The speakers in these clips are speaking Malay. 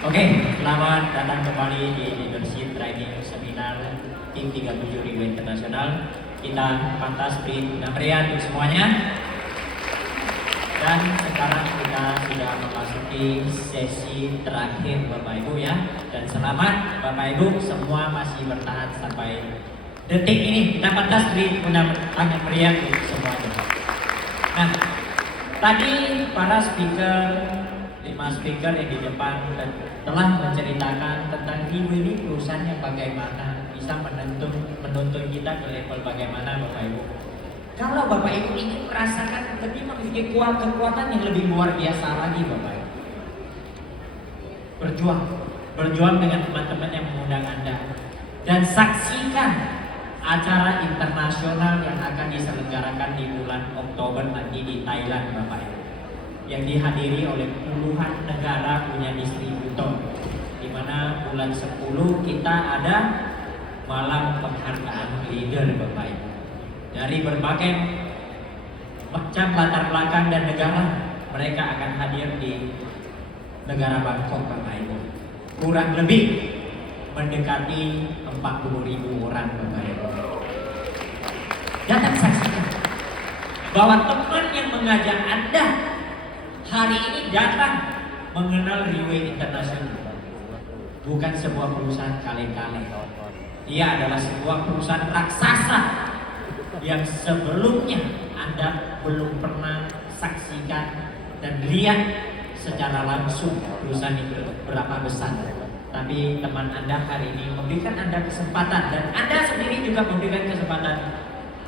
Oke, selamat datang kembali di Leadership Training Seminar Tim 37 Rio Internasional. Kita pantas beri penampilan untuk semuanya. Dan sekarang kita sudah memasuki sesi terakhir Bapak Ibu ya. Dan selamat Bapak Ibu semua masih bertahan sampai detik ini. Kita pantas beri tangan meriah untuk semuanya. Nah, tadi para speaker, 5 speaker yang di depan telah menceritakan tentang Rio ini perusahaan yang bagaimana bisa menuntun kita ke level bagaimana Bapak Ibu. Kalau Bapak Ibu ingin merasakan lebih memiliki kekuatan yang lebih luar biasa lagi Bapak Ibu, berjuang dengan teman-teman yang mengundang Anda, dan saksikan acara internasional yang akan diselenggarakan di bulan Oktober nanti di Thailand Bapak Ibu, yang dihadiri oleh puluhan negara punya distributor, di mana bulan 10 kita ada malam penghargaan leader Bapak Ibu. Dari berbagai macam latar belakang dan negara, mereka akan hadir di negara Bangkok Bapak Ibu. Kurang lebih mendekati 40.000 orang Bapak Ibu. Datang saksikan bahwa teman yang mengajak Anda hari ini datang mengenal Rio Internasional bukan sebuah perusahaan kaleng-kaleng. Dia adalah sebuah perusahaan raksasa yang sebelumnya Anda belum pernah saksikan dan lihat secara langsung perusahaan itu berapa besar. Tapi teman Anda hari ini memberikan Anda kesempatan, dan Anda sendiri juga memberikan kesempatan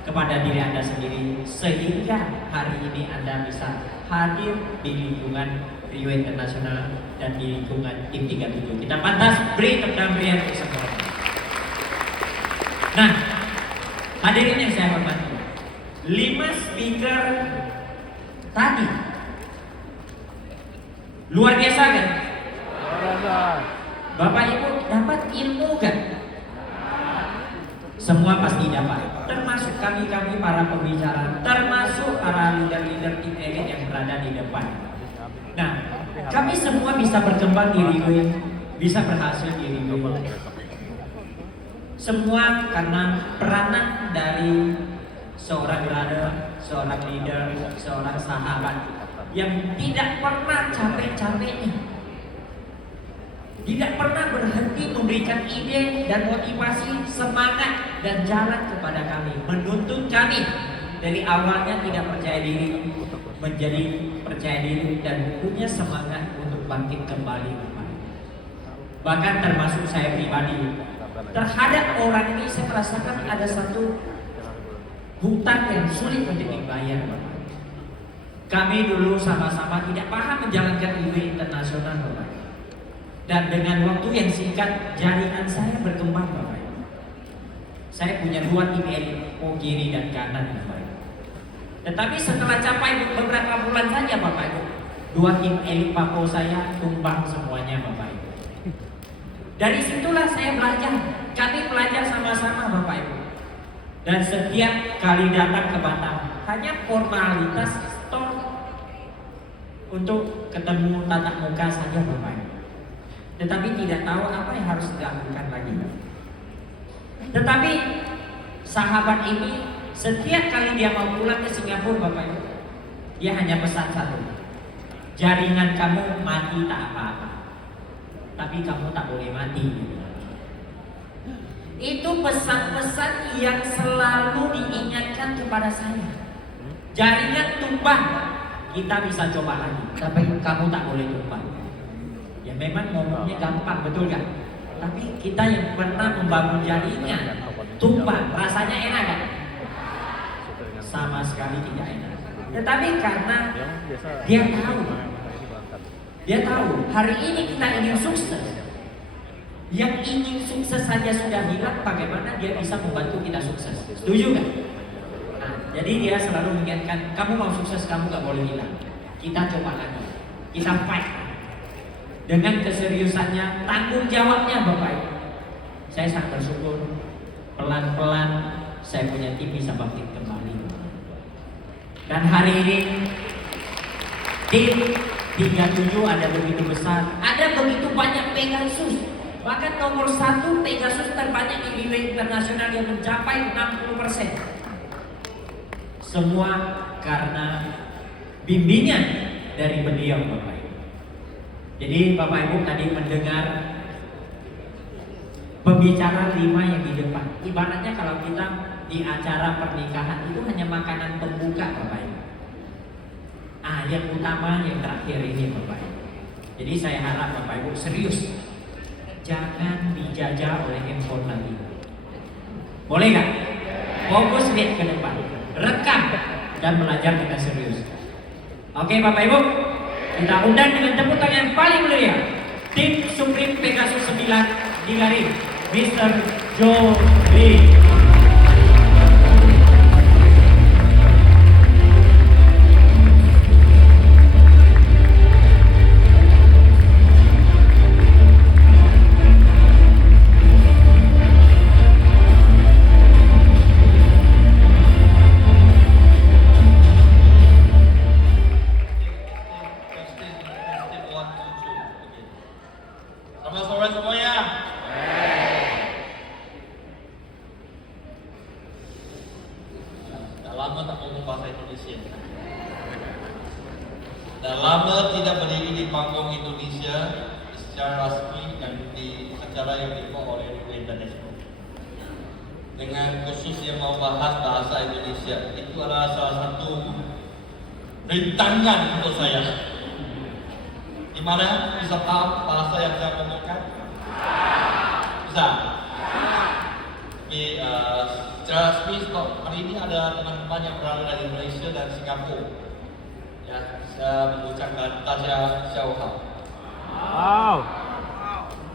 kepada diri Anda sendiri, sehingga hari ini Anda bisa hadir di lingkungan Rio Internasional dan di lingkungan Tim 37. Kita pantas beri tepuk tangan untuk semua. Nah, hadirin yang saya hormati, 5 speaker tadi luar biasa kan? Bapak Ibu dapat ilmu kan? Semua pasti dapat, termasuk kami para pembicara, termasuk para leader-leader tim elit yang berada di depan. Nah, kami semua bisa berkembang di Rio, bisa berhasil di Rio. Semua karena peranan dari seorang brother, seorang leader, seorang sahabat yang tidak pernah capek-capeknya, tidak pernah berhenti memberikan ide dan motivasi, semangat dan jalan kepada kami, menuntun kami dari awalnya tidak percaya diri menjadi percaya diri dan punya semangat untuk bangkit kembali. Bahkan termasuk saya pribadi, terhadap orang ini saya merasakan ada satu hutang yang sulit untuk dibayar. Kami dulu sama-sama tidak paham menjalankan event internasional Bapak. Dan dengan waktu yang singkat, jaringan saya berkembang Bapak. Saya punya 2 tim elit, kiri dan kanan Bapak. Tetapi setelah capai beberapa bulan saja Bapak Ibu, 2 tim elit Papua saya tumbang semuanya Bapak Ibu. Dari situlah saya belajar, kami belajar sama-sama Bapak Ibu. Dan setiap kali datang ke Batam, hanya formalitas store untuk ketemu tatap muka saja Bapak Ibu. Tetapi tidak tahu apa yang harus dilakukan lagi. Tetapi sahabat ini setiap kali dia mau pulang ke Singapura Bapak Ibu, dia hanya pesan satu, jaringan kamu mati tak apa-apa, tapi kamu tak boleh mati. Itu pesan-pesan yang selalu diingatkan kepada saya. Jaringan tumbang, kita bisa coba lagi, tapi kamu tak boleh tumbang. Ya memang ngomongnya gampang, betul kan? Tapi kita yang pernah membangun jaringan tumbang, rasanya enak kan? Sama sekali tidak enak. Tetapi karena dia tahu hari ini kita ingin sukses. Yang ingin sukses saja sudah hilang, bagaimana dia bisa membantu kita sukses? Setuju kan? Nah, jadi dia selalu mengingatkan, kamu mau sukses, kamu gak boleh hilang. Kita coba lagi, kita fight dengan keseriusannya, tanggung jawabnya Bapak Ibu. Saya sangat bersyukur, pelan-pelan saya punya tim bisa bangkit kembali. Dan hari ini tim 37 ada begitu besar, ada begitu banyak Pegasus. Bahkan nomor 1 Pegasus terbanyak di wilayah internasional yang mencapai 60%. Semua karena bimbingan dari beliau, Bapak Ibu. Jadi Bapak Ibu tadi mendengar pembicara 5 yang di depan. Ibaratnya kalau kita di acara pernikahan itu hanya makanan pembuka, Bapak Ibu. Yang utama yang terakhir ini, Bapak Ibu. Jadi saya harap Bapak Ibu serius, jangan dijajah oleh handphone lagi. Boleh nggak? Fokus lihat ke depan, rekam dan belajar kita serius. Oke Bapak Ibu, kita undang dengan tepuk tangan yang paling meriah tim Supreme Pegasus 9 di garis Mr. Joe Lee. Selamat sore semuanya. Dah lama tak ngomong bahasa Indonesia. Dah lama tidak berdiri di panggung Indonesia secara resmi dan di acara yang dibawa oleh Radio International. Dengan khusus yang mau bahas bahasa Indonesia, itu adalah salah satu rintangan untuk saya. Di mana bisa paham bahasa yang saya ngomongkan? Bisa. Tapi secara resmi hari ini ada teman-teman yang berada dari Malaysia dan Singapura. Ya, saya mengucapkan Tajia Xiaohao. Wow.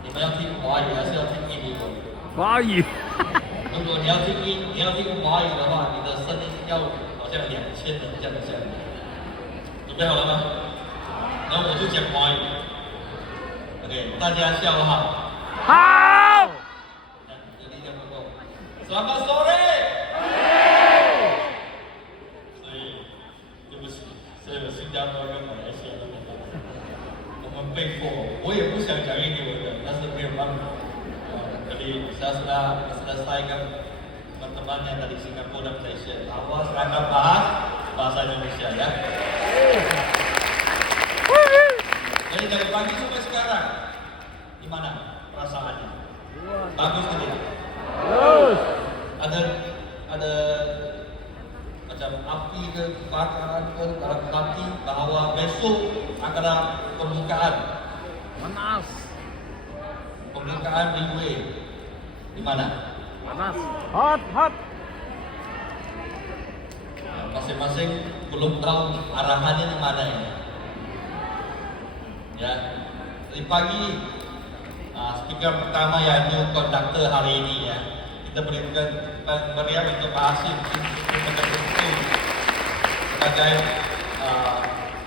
你们要听华语还是要听印尼文？华语。如果你要听华语的话，你的声音要好像2000人这样下来。准备好了吗？然后我就讲华语。OK， 大家下午好。好。有力量不够。Selamat sore。所以，对不起，是新加坡跟马来西亚的朋友，我们被迫，我也不想讲印尼文的，但是没有办法。Jadi saya sudah selesaikan teman-teman yang dari Singapura dan Malaysia. Awal saya akan bahas bahasa Indonesia ya. Jadi dari pagi sampai sekarang, gimana perasaannya? Bagus tidak? Bagus. Ada macam api ke kebakaran ke dalam hati bahwa besok akan ada pembukaan. Panas. Pembukaan Ringway di mana? Panas. Hot, hot. Masing-masing belum tahu arahannya di mana ya. Ya, dari pagi speaker pertama yaitu konduktor hari ini ya. Kita berikan meriah untuk Pak Hasim sebagai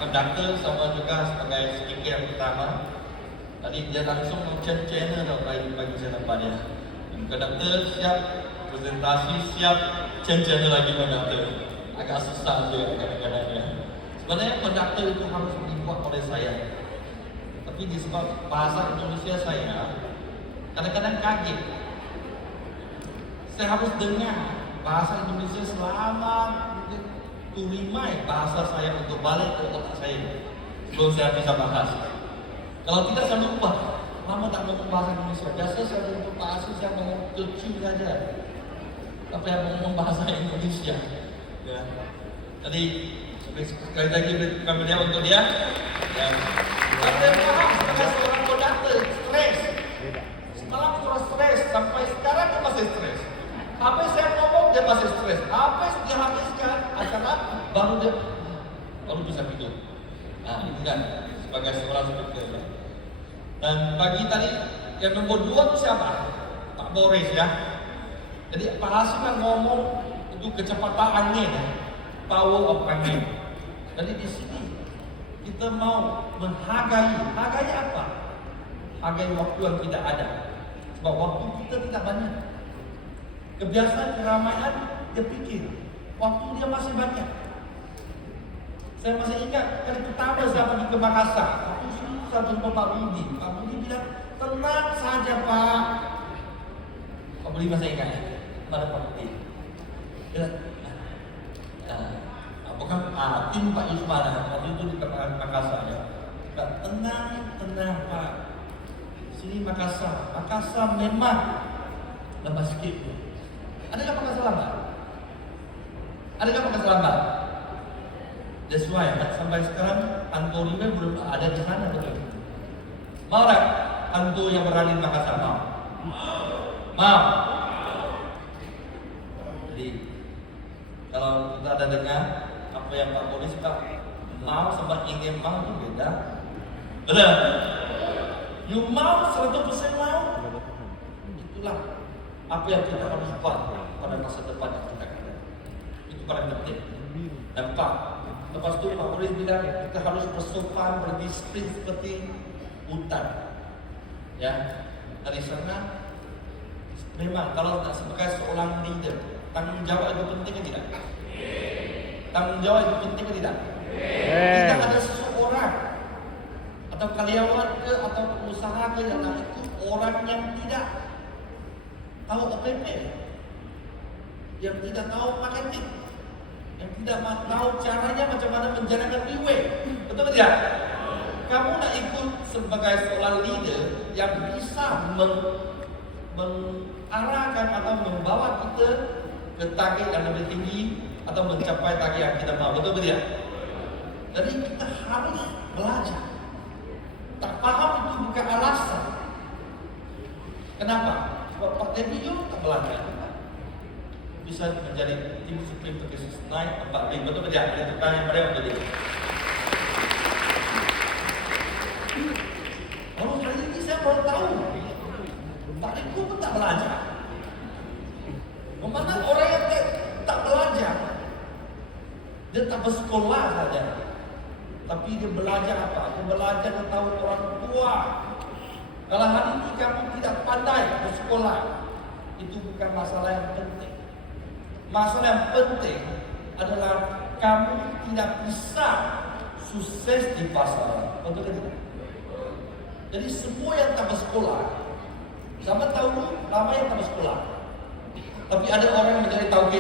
konduktor sama juga sebagai speaker pertama. Tadi dia langsung channel bagi saya nampak dia. Konduktor siap, presentasi siap, channel lagi konduktor. Agak susah juga kadang-kadang ya. Sebenarnya konduktor itu harus dibuat oleh saya. Tapi disebab bahasa Indonesia saya kadang-kadang kaget. Saya harus dengar bahasa Indonesia selama turimai bahasa saya untuk balik ke otak saya sebelum saya bisa bahas. Kalau tidak saya lupa, lama tak ngomong bahasa Indonesia. Biasa saya untuk bahasa saya ngomong kecil saja. Tapi saya ngomong bahasa Indonesia. Ya. Jadi sekali lagi kami lihat untuk dia. Ya. Saya paham sebagai seorang konduktor stres. Semalam sudah stres sampai sekarang dia masih stres. Habis saya ngomong dia masih stres. Habis dia habiskan acara baru bisa tidur. Nah ini kan sebagai seorang speaker ya. Dan pagi tadi yang nomor 2 itu siapa? Pak Boris ya. Jadi Pak Hasim yang ngomong itu kecepatan angin ya. Power of angin. Jadi di sini kita mau menghargai apa? Hargai waktu yang tidak ada. Sebab waktu kita tidak banyak. Kebiasaan keramaian dia pikir waktu dia masih banyak. Saya masih ingat kali pertama saya pergi ke Makassar. Saya jumpa Pak Budi. Pak Budi bilang, tenang tenang saja Pak. Pak Budi masih ingat ya? Mana Pak Budi? Ya, bukan tim Pak Yusman waktu itu di Makassar ya. Tenang Pak. Sini Makassar memang lemah sikit. Adakah Makassar lambat? Adakah Makassar lambat? That's why sampai sekarang Anto Riwe belum ada di sana, betul? Mau tak Anto yang berada di Makassar? Mau? Jadi kalau kita ada dengar apa yang Pak Polis Pak mau sama ingin mau itu beda. Betul? You mau 100% mau? Itulah apa yang kita harus buat pada masa depan yang kita ada. Itu paling penting. Dan Pak, lepas itu Pak Polis bilang kita harus bersopan, berdisiplin seperti hutan. Ya, dari sana memang kalau sebagai seorang leader, tanggung jawab itu penting atau tidak? Tanggung jawab itu penting atau tidak? Tidak ada seseorang atau karyawan ke atau pengusaha ke yang itu orang yang tidak tahu OPP, yang tidak tahu marketing, yang tidak tahu caranya macam mana menjalankan Riwe. Betul tidak? Kamu nak ikut sebagai seorang leader yang bisa mengarahkan atau membawa kita ke target yang lebih tinggi atau mencapai target yang kita mahu. Betul tidak? Jadi kita harus belajar. Tak paham itu bukan alasan. Kenapa? Sebab Pak Teddy tak belajar. Bisa menjadi tim supreme pekis naik 4 betul tidak? Ada tanya pada untuk dia. Kalau hari ini saya baru tahu Pak Riko pun tak belajar. Memang orang yang tak belajar, dia tak bersekolah saja, tapi dia belajar apa? Dia belajar tahu orang tua. Kalau hari ini kamu tidak pandai bersekolah, itu bukan masalah yang penting. Masalah yang penting adalah kamu tidak bisa sukses di pasar. Betul tidak? Jadi semua yang tak bersekolah, sama tahu lama yang tak bersekolah. Tapi ada orang yang menjadi tauke,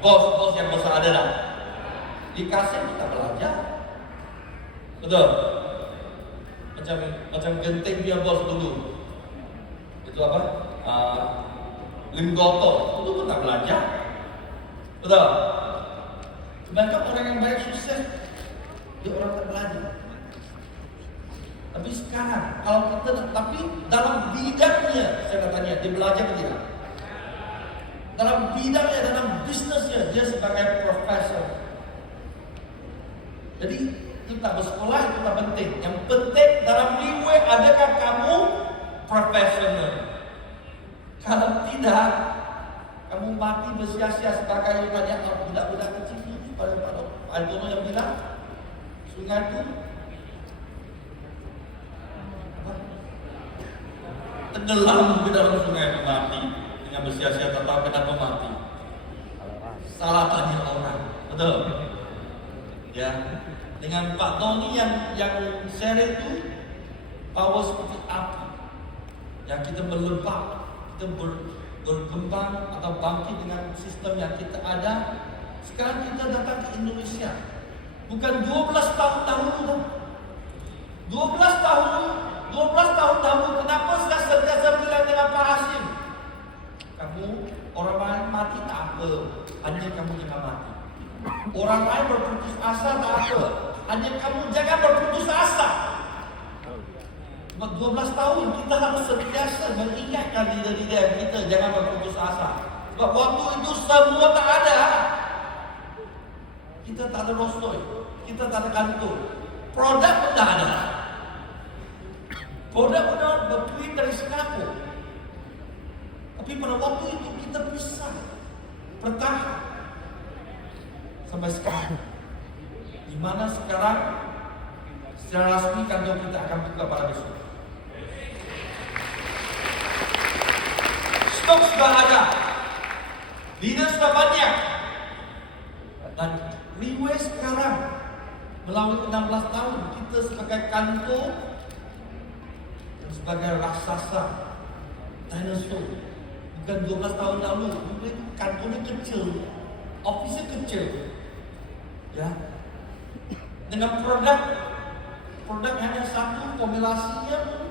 bos yang bos ada dah. Dikasih kita belajar, betul? Macam genteng dia bos dulu. Itu apa? Limgoto, itu pun tak belajar, betul? Sedangkan orang yang banyak sukses, dia orang tak belajar. Tapi sekarang kalau kita dalam bidangnya, saya tanya, dia belajar atau tidak? Dalam bidangnya, dalam bisnisnya, dia sebagai profesor. Jadi kita bersekolah itu tak penting. Yang penting dalam Riwe adakah kamu profesional? Kalau tidak, kamu mati bersia-sia sebagai tanya budak-budak kecil itu pada Antono yang bilang sungai itu tenggelam ke dalam sungai itu mati dengan bersia-sia tetap kenapa mati? Salah tanya orang, betul? Ya, dengan Pak Tony yang share itu power seperti api, yang kita berlebak, kita berkembang atau bangkit dengan sistem yang kita ada. Sekarang kita datang ke Indonesia, bukan 12 tahun dahulu, 12 tahun dahulu. Kenapa saya sentiasa bilang dengan Pak Hashim, kamu orang lain mati tak apa, hanya kamu jangan mati. Orang lain berputus asa tak apa, hanya kamu jangan berputus asa. 12 tahun kita harus sentiasa mengingatkan diri kita jangan berputus asa. Sebab waktu itu semua tak ada. Kita tak ada rostoi, kita tak ada kantor, produk pun tak ada. Produk benar bertuin dari Singapura. Tapi pada waktu itu kita bisa bertahan sampai sekarang. Di mana sekarang secara rasmi kantor kita akan buka pada besok. Stok sudah ada, leader sudah banyak, dan Riwe sekarang melalui 16 tahun kita sebagai kantor sebagai raksasa dinosaur. Bukan 12 tahun lalu, dulu itu kantornya kecil, office kecil, ya. Dengan produk hanya satu, formulasinya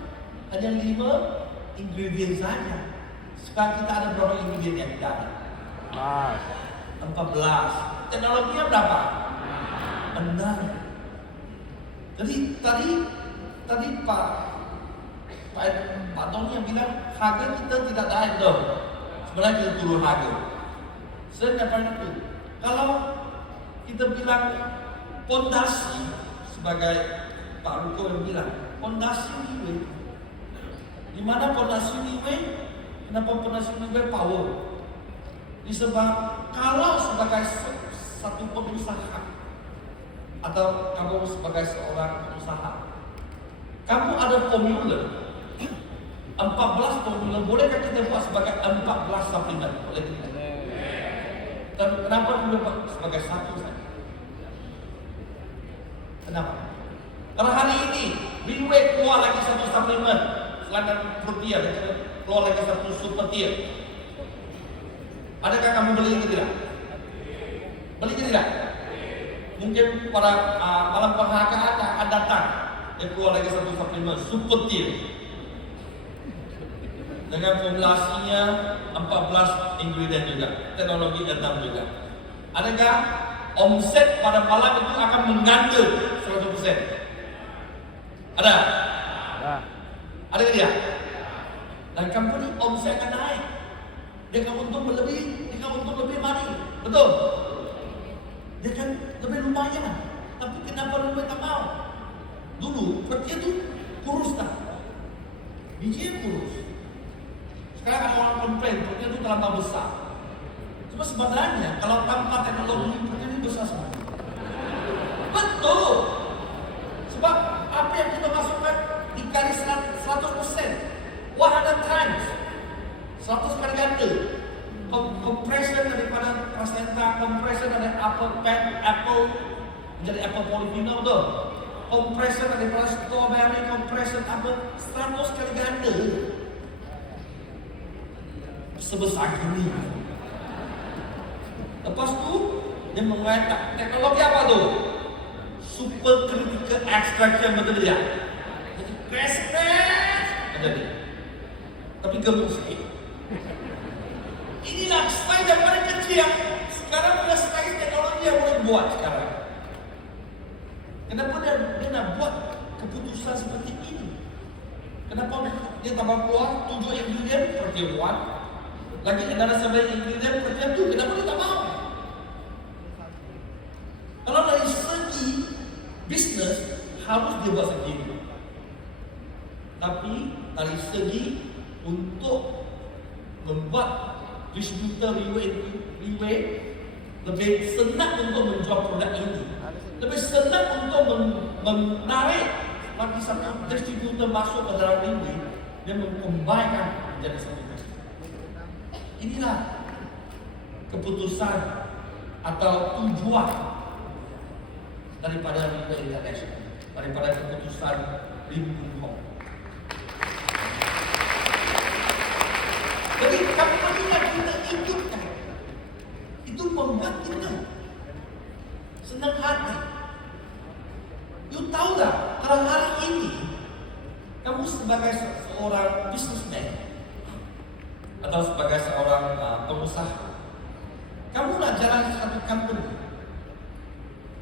hanya 5 ingredient saja. Sekarang kita ada berapa ingredient yang kita ada? 14. Teknologinya berapa? 6. Jadi tadi Pak Tony yang bilang harga kita tidak naik dong. Sebenarnya kita turun harga. Saya dapat itu. Kalau kita bilang pondasi, sebagai Pak Ruko yang bilang pondasi Liway. Di mana pondasi Liway? Kenapa pondasi Liway power? Disebab kalau sebagai satu pengusaha atau kamu sebagai seorang pengusaha, kamu ada formula 14 formula, bolehkah kita buat sebagai 14 suplemen? Boleh tidak? Dan kenapa kita buat sebagai satu saja? Kenapa? Karena hari ini Liway keluar lagi satu suplemen selain protein, keluar lagi satu super tier. Adakah kamu beli ke tidak? Beli ke tidak? Mungkin pada malam penghargaan akan datang. Dia keluar lagi satu suplemen super tier dengan formulasinya 14 ingredient juga, teknologi 6 juga. Adakah omset pada malam itu akan mengganda 100%? Ada? Ada tidak? Dan company omset akan naik. Dia akan untung berlebih, dia akan untung lebih money. Betul? Dia akan lebih lumayan. Tapi kenapa Liway tak mau? Dulu pergi itu kurus tak? Biji kurus. Sekarang ada orang komplain pergi itu terlampau besar. Cuma sebenarnya kalau tanpa teknologi pergi ini besar semua. Betul. Sebab apa yang kita masukkan dikali 100%, 100 times, 100 kali ganda. Compression daripada placenta, compression dari apple menjadi apple polyphenol tu. Compression daripada strawberry, compression apa 100 kali ganda. Sebesar ini. Lepas tu dia mengatakan teknologi apa tu? Super critical extraction, betul tidak? Jadi crash jadi. Tapi gemuk sikit. Inilah style yang paling kecil yang sekarang punya style teknologi yang boleh buat sekarang. Kenapa dia nak buat keputusan seperti ini? Kenapa dia tambah keluar 7 ingredient per day 1? Lagi ada 7 ingredient per day 2. Kenapa dia tak mau? Kalau dari segi bisnes harus dia buat sendiri. Tapi dari segi untuk membuat distributor Liway lebih senang untuk menjual produk ini, lebih senang untuk menarik bagi satu distributor masuk ke dalam Liway dan mengkombinkan menjadi satu distributor. Inilah keputusan atau tujuan daripada Liway International, daripada keputusan Lim Hong. Jadi company yang kita hidupkan itu membuat kita senang hati. You tahu tak, kalau hari ini kamu sebagai seorang businessman atau sebagai seorang pengusaha, kamu nak jalan satu company,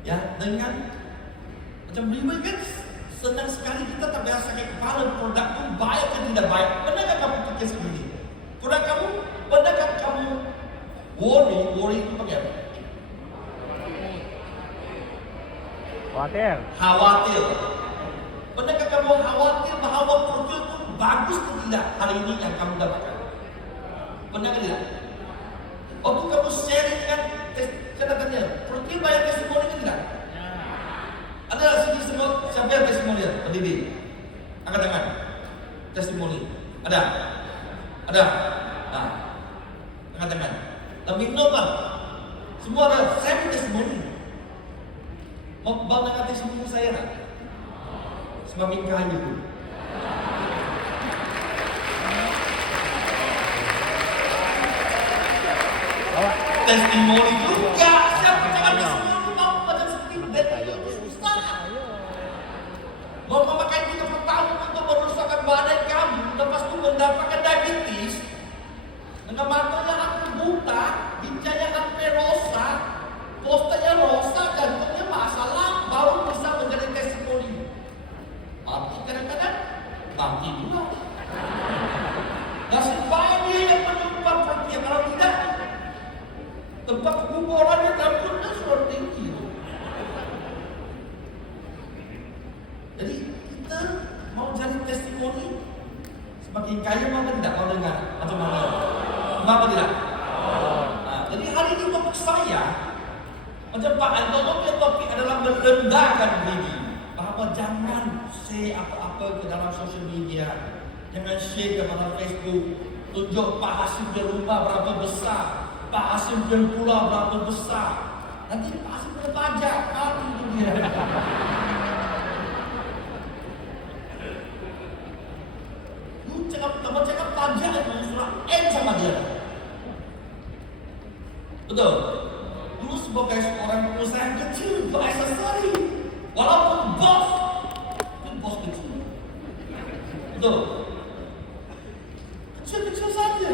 ya, dengan macam Liway kan senang sekali kita tak biasa sakit kepala produk tu baik atau tidak baik. Pernahkah kamu fikir sendiri? Produk kamu, pernahkah kamu worry itu pakai apa? Khawatir. Pernahkah kamu khawatir bahawa produk itu bagus atau tidak hari ini yang kamu dapatkan? Pernahkah tidak? Waktu kamu sharing kan, saya nak tanya, produk banyak testimoni ke tidak? Ada sini semua siapa yang testimoni? Pendiri. Angkat tangan. Testimoni. Ada? Angkat tangan. Tapi no kan? Semua ada. Saya punya testimoni. Mau bang dengan testimoni saya tak? Semakin kaya. testimoni juga. Siapa jangan semua mau macam seperti Daniel susah. Mau memakai 30 tahun untuk merusakkan badan kamu, lepas itu mendapatkan diabetes, dengan matanya hampir buta, ginjalnya hampir rosak, postanya rosak, jantungnya masalah, baru bisa menjadi testimoni. Mati kadang-kadang, mati juga. Nasib baik dia yang menyumbang pergi, kalau tidak, tempat kuburannya dalam pun sudah tinggi. Jadi kita mau jadi testimoni semakin kaya mau tidak mau dengar atau mau tidak? Jadi hari ini topik saya macam Pak Antono punya topik adalah merendahkan diri. Bahawa jangan share apa-apa ke dalam social media, jangan share ke dalam Facebook, tunjuk Pak Hasim punya rumah berapa besar, Pak Hasim punya pulau berapa besar. Nanti Pak Hasim punya pajak, itu dia. Kamu cakap pajak itu surah N sama dia. Betul. Dulu sebagai seorang pengusaha kecil beraksesori, walaupun bos, itu bos kecil. Betul. Kecil-kecil saja.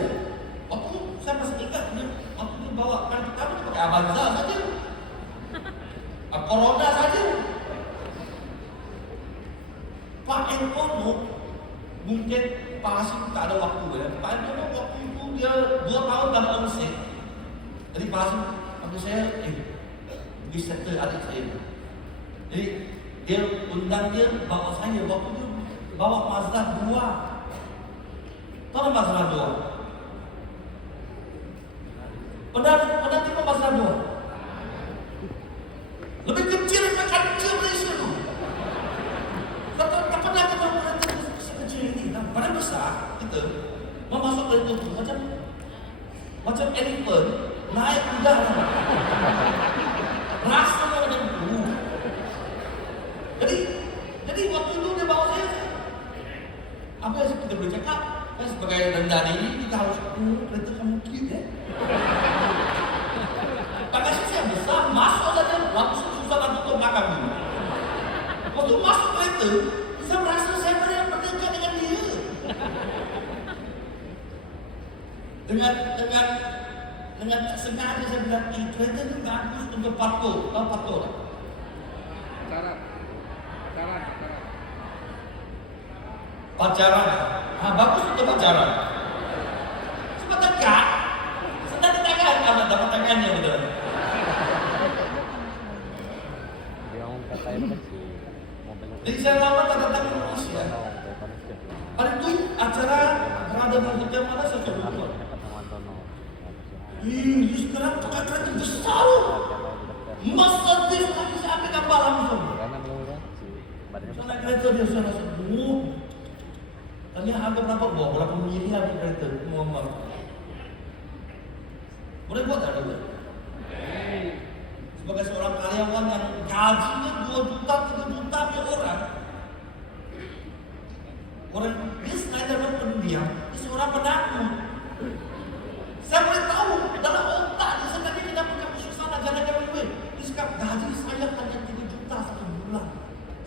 Waktu saya masih ingat, waktu dia bawa kan kita pakai Avanza saja, Corona saja. Pak Enkono mungkin Pak Hasim tak ada waktu ya. Pak Enkono waktu itu dia 2 tahun tak ada omset. Jadi Pak Hasim panggil saya, pergi settle adik saya. Jadi dia undang dia bawa saya, waktu itu bawa Mazda 2. Tahu Mazda 2? Pernah tengok Mazda 2? Lebih kecil daripada kecil Malaysia tu. Tak pernah kita berhenti sekecil ini. Pada besar kita memasuk kereta tu macam elephant naik kuda. Rasanya macam tu. Jadi waktu itu dia bawa saya. Apa yang kita boleh cakap? Kan sebagai rendah diri kita harus kereta kamu cute ya. Bagasi saya besar, masuk saja langsung susah nak tutup belakang dulu. Waktu masuk kereta, saya merasa saya yang berdekat dengan dia. Dengan tak sengaja saya bilang, kereta ni bagus untuk patok. Tahu patok tak? Pacaran. Bagus untuk pacaran. Sebab dekat, sedang di tangan, kalau dapat tangannya betul. Jadi saya lama tak datang ke Indonesia. Pada itu acara berada di hotel mana saya lupa. Ini sekarang pakai kereta besar. Masa dia lagi saya ambil gambar langsung. Saya naik kereta dia saya rasa tanya harga berapa? Berapa miliar kereta Muhammad. Boleh buat tak ada? Sebagai seorang karyawan yang gajinya 2 juta, 3 juta per orang. Orang dia sekadar pendiam, dia seorang penakut. Saya boleh tahu dalam otak dia sebenarnya tidak punya kesusahan jalan duit. Dia cakap gaji saya hanya 3 juta 1 bulan.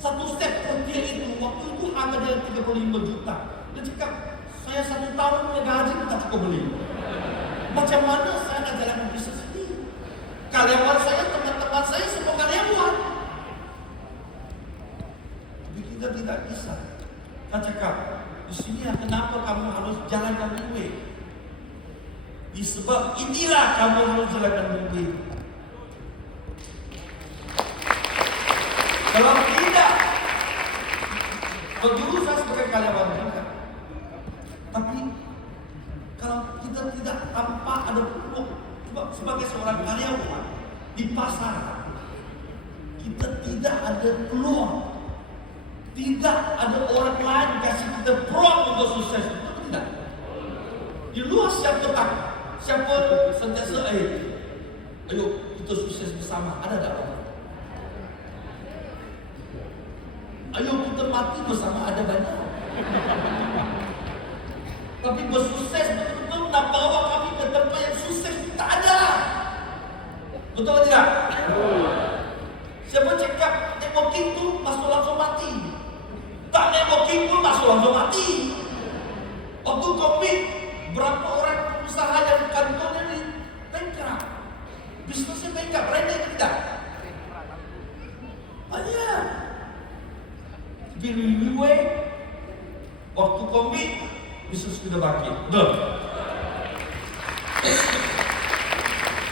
Satu set kerja itu waktu itu harga dia 35 juta. Dia cakap saya 1 tahun punya gaji tak cukup beli. Macam mana saya nak jalan bisnes ini? Karyawan saya, teman-teman saya semua karyawan. Tapi kita tidak bisa. Saya cakap, di sini kenapa kamu harus jalankan duit? Sebab inilah kamu harus jalankan duit. Kalau tidak, dulu saya sebagai karyawan juga. Tapi kalau kita tidak tanpa ada peluang, sebagai seorang karyawan di pasar, kita tidak ada peluang, tidak ada orang lain kasih kita peluang untuk sukses, betul tidak? Di luar siapa tak, siapa sentiasa ayo kita sukses bersama, ada tak orang? Ayo kita mati bersama, ada banyak. Tapi bersukses betul-betul nak bawa kami ke tempat yang sukses tak ada. Betul atau tidak? Siapa cakap networking tu masuk langsung mati? Tak networking pun masuk langsung mati. Waktu COVID, berapa orang pengusaha yang kantornya ni bankrupt? Bisnesnya bankrupt, berani ke tidak? Banyak. Tapi anyway, waktu COVID, bisnes sudah bangkit. Betul.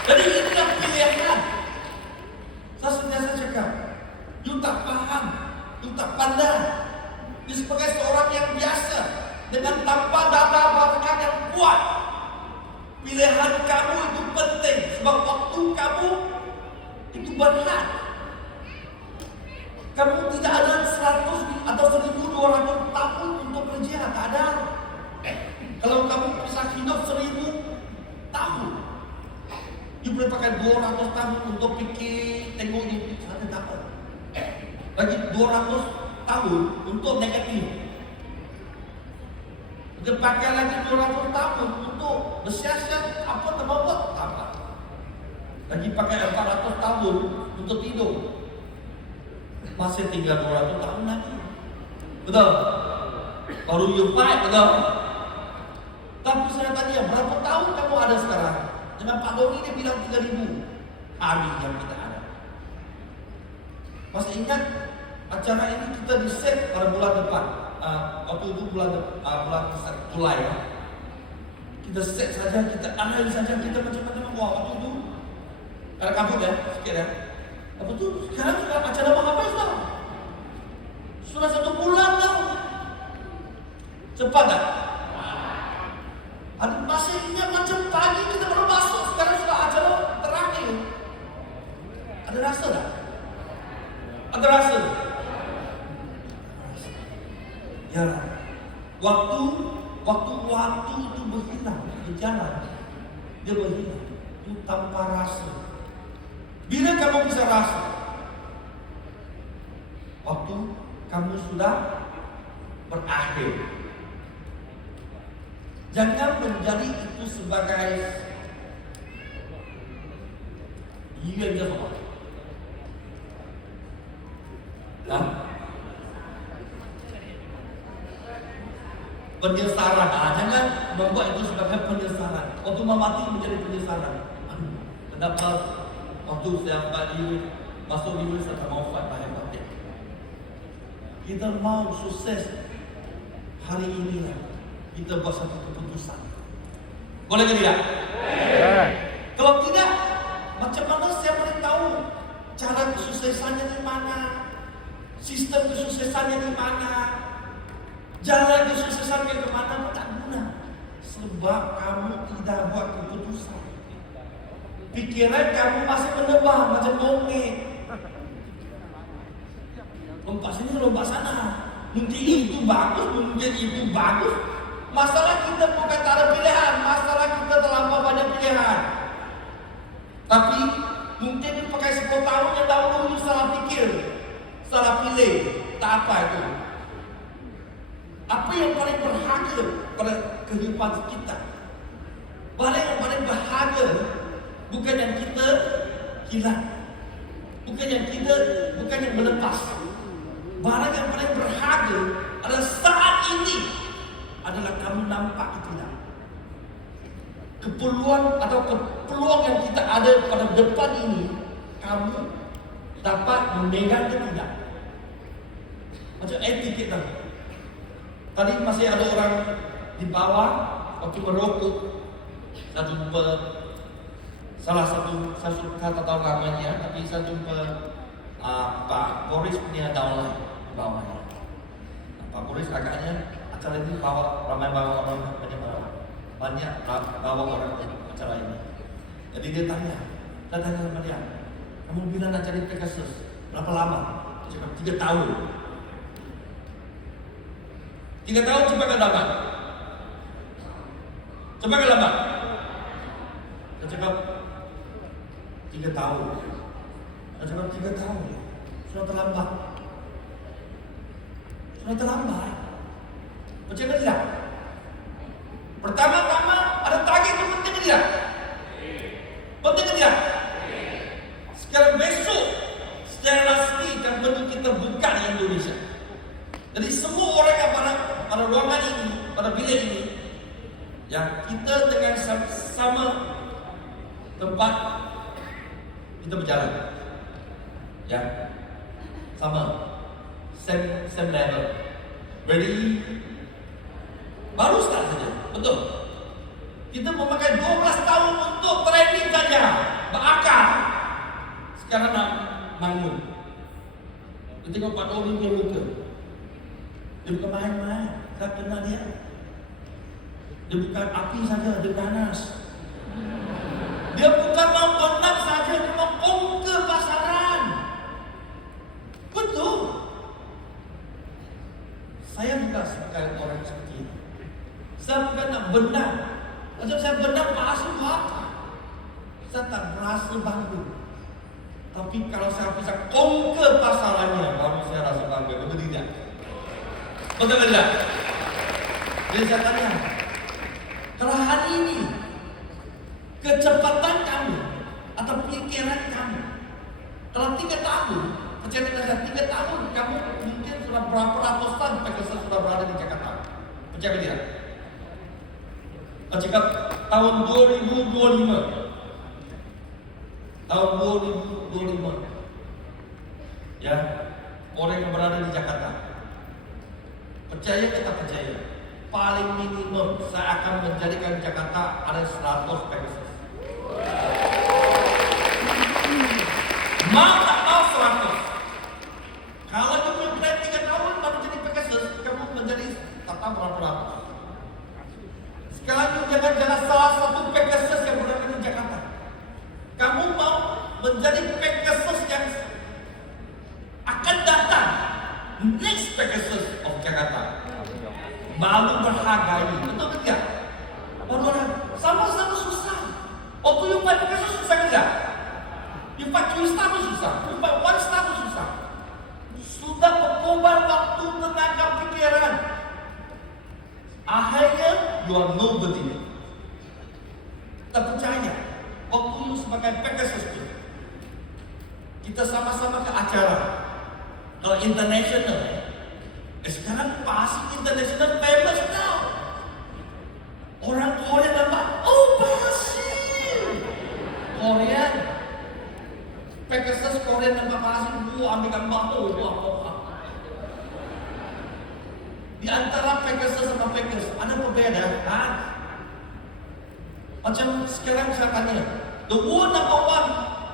Jadi inilah pilihan. Saya sentiasa cakap, you tak faham, you tak pandai. You sebagai seorang yang biasa dengan tanpa data bahkan yang kuat. Pilihan kamu itu penting sebab waktu kamu itu berhak. Kamu tidak ada 100 atau 1.200 tahun untuk kerja, tak ada. Kalau kamu bisa hidup 1.000 tahun, you boleh pakai 200 tahun untuk fikir, tengok ini, sana tak apa. Lagi 200 tahun untuk negatif. Dia pakai lagi 200 tahun untuk bersiasat, apa tak mau buat, tak apa. Lagi pakai 400 tahun untuk tidur. Masih tinggal 200 tahun lagi. Betul? Baru you fight, betul? Tapi saya tanya, berapa tahun kamu ada sekarang? Dengan Pak Doni dia bilang 3.000 hari yang kita ada. Masih ingat acara ini kita di-set pada bulan depan. Waktu itu bulan Julai. Kita set saja, kita analis saja, kita macam-macam. Wah, waktu itu ada kabut ya, sikit ya. Apa tu? Sekarang sudah acara habis tau. Sudah 1 bulan tau. Cepat tak? Ada masih ingat macam pagi kita baru masuk, sekarang sudah acara terakhir. Ada rasa tak? Ada rasa? Ya, waktu itu berhilang, berjalan, dia berhilang, itu tanpa rasa. Bila kamu bisa rasa? Waktu kamu sudah berakhir. Jangan menjadi itu sebagai yang dia apa? Nah, penyesaran. Jangan membuat itu sebagai penyesaran. Waktu mati menjadi penyesaran. Kenapa? Waktu saya masuk di saya tak mau fight banyak batin. Kita mau sukses hari ini lah. Kita buat satu keputusan. Boleh ke tidak? Kalau tidak, macam mana saya boleh tahu cara kesuksesannya di mana? Sistem kesuksesannya di mana? Jalan kesuksesannya ke mana? Tak guna. Sebab kamu tidak buat keputusan. Pikiran kamu masih menebak macam monyet. Lompat sini, lompat sana. Mungkin itu bagus, mungkin itu bagus. Masalah kita bukan tak ada pilihan. Masalah kita terlampau banyak pilihan. Tapi mungkin dia pakai 10 tahun yang dahulu salah pikir, salah pilih. Tak apa itu. Apa yang paling berharga pada kehidupan kita? Barang yang paling berharga bukan yang kita hilang, bukan yang melepas. Barang yang paling berharga adalah saat ini adalah kamu nampak ke tidak. Keperluan atau peluang yang kita ada pada depan ini, kamu dapat memegang ke tidak. Macam tiket tadi. Tadi masih ada orang di bawah waktu merokok. Saya jumpa salah satu, saya tak tahu namanya, tapi saya jumpa Pak Boris punya downline di bawahnya. Pak Boris agaknya acara ini ramai bawa orang banyak bawa orang acara ini. Jadi dia tanya sama dia, kamu bilang nak cari Pegasus berapa lama? Cakap 3 tahun. 3 tahun cepat ke lambat? Cepat ke lambat? Saya cakap 3 tahun. Saya cakap 3 tahun. Sudah terlambat. Sudah terlambat. Macam mana tidak? Pertama-tama ada target itu penting ke tidak? Penting ke tidak? pada bilik ini, ya kita dengan sama tempat kita berjalan, ya sama, same level, ready, baru start saja, betul. Kita memakai 12 tahun untuk training saja, berakar. Sekarang nak bangun. Kita tengok Pak Dodi punya muka. Dia bukan main-main, saya kenal dia. Dia bukan api saja, dia panas. Dia bukan mau menang saja, dia mau conquer pasaran. Betul. Saya bukan sebagai orang seperti ini. Saya bukan nak benang. Macam saya benang Pak Asyik apa? Saya tak merasa bangga. Tapi kalau saya bisa conquer pasarannya, baru saya rasa bangga. Betul tidak? Betul tidak? Jadi saya tanya, kalau hari ini kecepatan kamu atau pikiran kamu, kalau 3 tahun, percaya dengan saya, 3 tahun kamu mungkin sudah berapa ratus tahun Pegasus sudah berada di Jakarta. Percaya tidak? Jika tahun 2025, ya, orang yang berada di Jakarta, percaya kita percaya, paling minimum saya akan menjadikan Jakarta ada 100 Pegasus. Mau tak mau 100. Kalau kamu plan 3 tahun baru jadi Pegasus, kamu menjadi tak tahu berapa ratus. Sekarang jangan salah satu Pegasus yang berada di Jakarta. Kamu mau menjadi Pegasus yang akan datang, next Pegasus of Jakarta. Baru berhargai, betul tidak? Baru sama-sama susah. Waktu you fight Pegasus susah tidak? You fight 2 star pun susah, you fight 1 star pun susah. Sudah berkorban waktu, tenaga, pikiran. Akhirnya you are nobody. Tak percaya waktu you sebagai Pegasus itu, kita sama-sama ke acara. Kalau international, sekarang pasti international famous now. Orang Korea nampak, oh pasti Korea, Pegasus Korea nampak pasti, ambil gambar wah. Di antara Pegasus sama Pegasus ada perbedaan. Macam sekarang saya tanya, the world number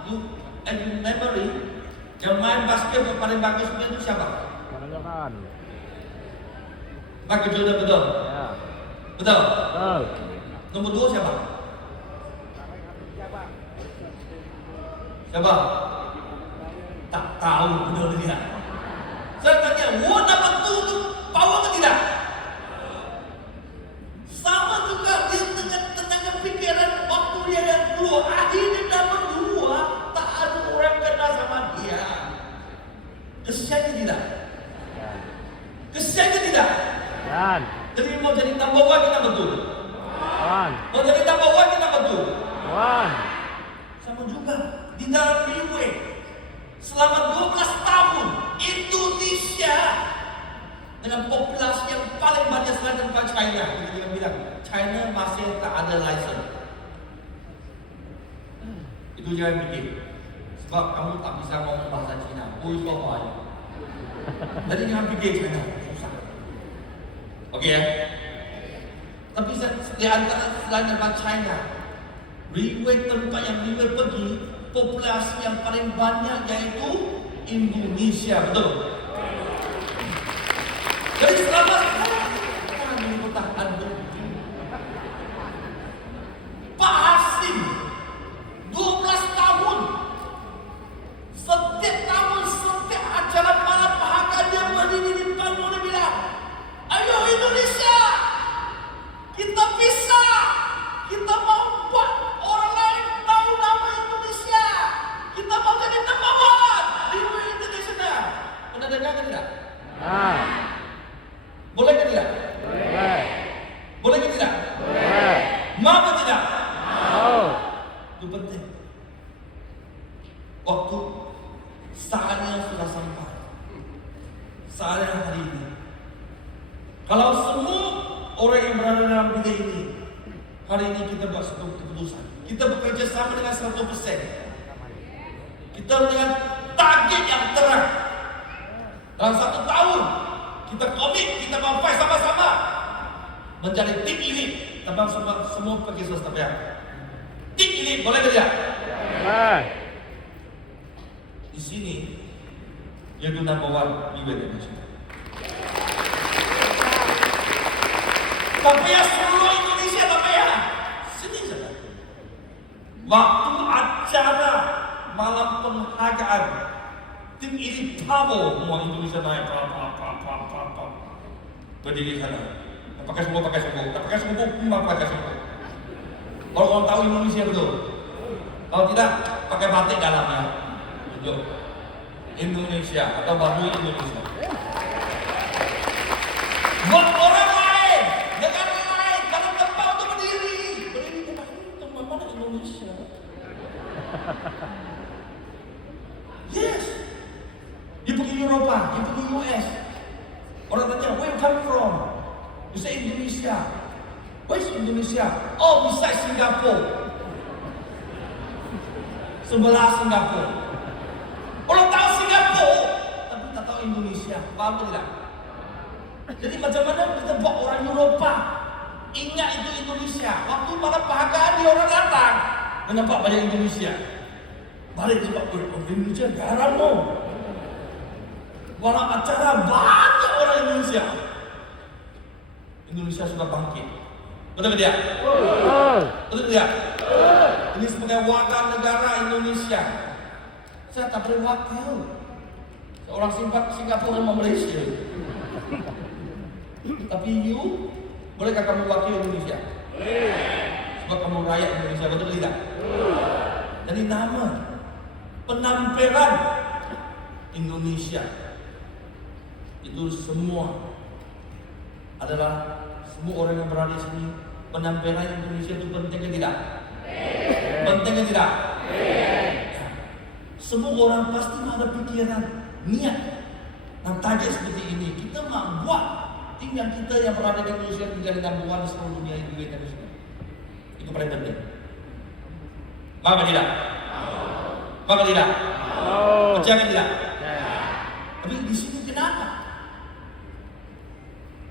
1 and memory yang main basket yang paling bagus itu siapa? Menanyakan. Michael Jordan, betul? Ya. Betul? Betul. Nomor 2 siapa? Siapa? Tak tahu, betul tidak? Saya tanya, world number 2 itu power ke tidak? Sama juga dia dengan tenaga pikiran waktu dia yang dua, akhirnya number 2 tak ada orang kenal sama dia. Kesiannya tidak? Kesiannya tidak? Dan. Jadi mau jadi number 1 kita betul. Mau jadi number 1 kita betul. Sama juga di dalam freeway selama 12 tahun Indonesia dengan populasi yang paling banyak selain daripada China. Kita bilang China masih tak ada license. Itu jangan fikir. Sebab kamu tak bisa ngomong bahasa Cina. Jadi jangan fikir China. Susah. Okey ya. Tapi di antara selain daripada China, freeway tempat yang freeway pergi, populasi yang paling banyak yaitu Indonesia, betul? Jadi selama sekarang ini bertahan Pak Hasim 12 tahun, setiap tahun, setiap acara malam bahagia dia berdiri di panggung dia bilang, ayo Indonesia, kita bisa, kita mau buat orang lain tahu nama Indonesia, kita mau jadi number 1 di dunia internasional. Pernah dengar ke tidak? Boleh ke tidak? orang yang berada dalam bilik ini, hari ini kita buat satu keputusan. Kita bekerja sama dengan 100%. Kita dengan target yang terang. Dalam 1 tahun, kita komit, kita mau fight sama-sama menjadi tim ini. Abang semua pergi swasta ya. Tim ini boleh kerja. Di sini dia tu number 1 di Indonesia. Tapi ya seluruh Indonesia tak payah. Sini saja. Waktu acara malam penghargaan, tim ini tahu semua Indonesia naik. Berdiri sana. Pakai semua, tak pakai semua, pakai semua. Kalau orang tahu Indonesia betul. Kalau tidak, pakai batik dalamnya. Tunjuk Indonesia atau baju Indonesia. Buat orang lain, jangan lain. Kalau tempat untuk berdiri tempat mana Indonesia? Yes. Dia pergi Eropa, dia pergi US. Orang tanya, where you come from? You say Indonesia. Where is Indonesia? Oh, beside Singapore. Sebelah Singapura. Orang tahu Singapura, tapi tak tahu Indonesia. Paham tidak? Jadi macam mana kita buat orang Eropa ingat itu Indonesia? Waktu pada penghargaan dia orang datang dan nampak banyak Indonesia. Balik sebab Indonesia garam no. Walau acara banyak orang Indonesia. Indonesia sudah bangkit. Betul tidak? Betul tidak? Ini sebagai wakil negara Indonesia. Saya tak boleh wakil. Seorang Singapura sama Malaysia. Tapi you, bolehkah kamu wakil Indonesia? Sebab kamu rakyat Indonesia, betul tidak? Jadi nama, penampilan Indonesia itu semua adalah semua orang yang berada di sini. Penampilan Indonesia itu penting ke tidak? Penting ke tidak? Semua orang pasti ada pikiran, niat dan target seperti ini. Kita mau buat tim yang kita yang berada di Indonesia menjadi number 1 di seluruh dunia yang juga Indonesia. Itu paling penting. Maka tidak? Maka tidak? Percaya tidak? Tapi di sini kenapa?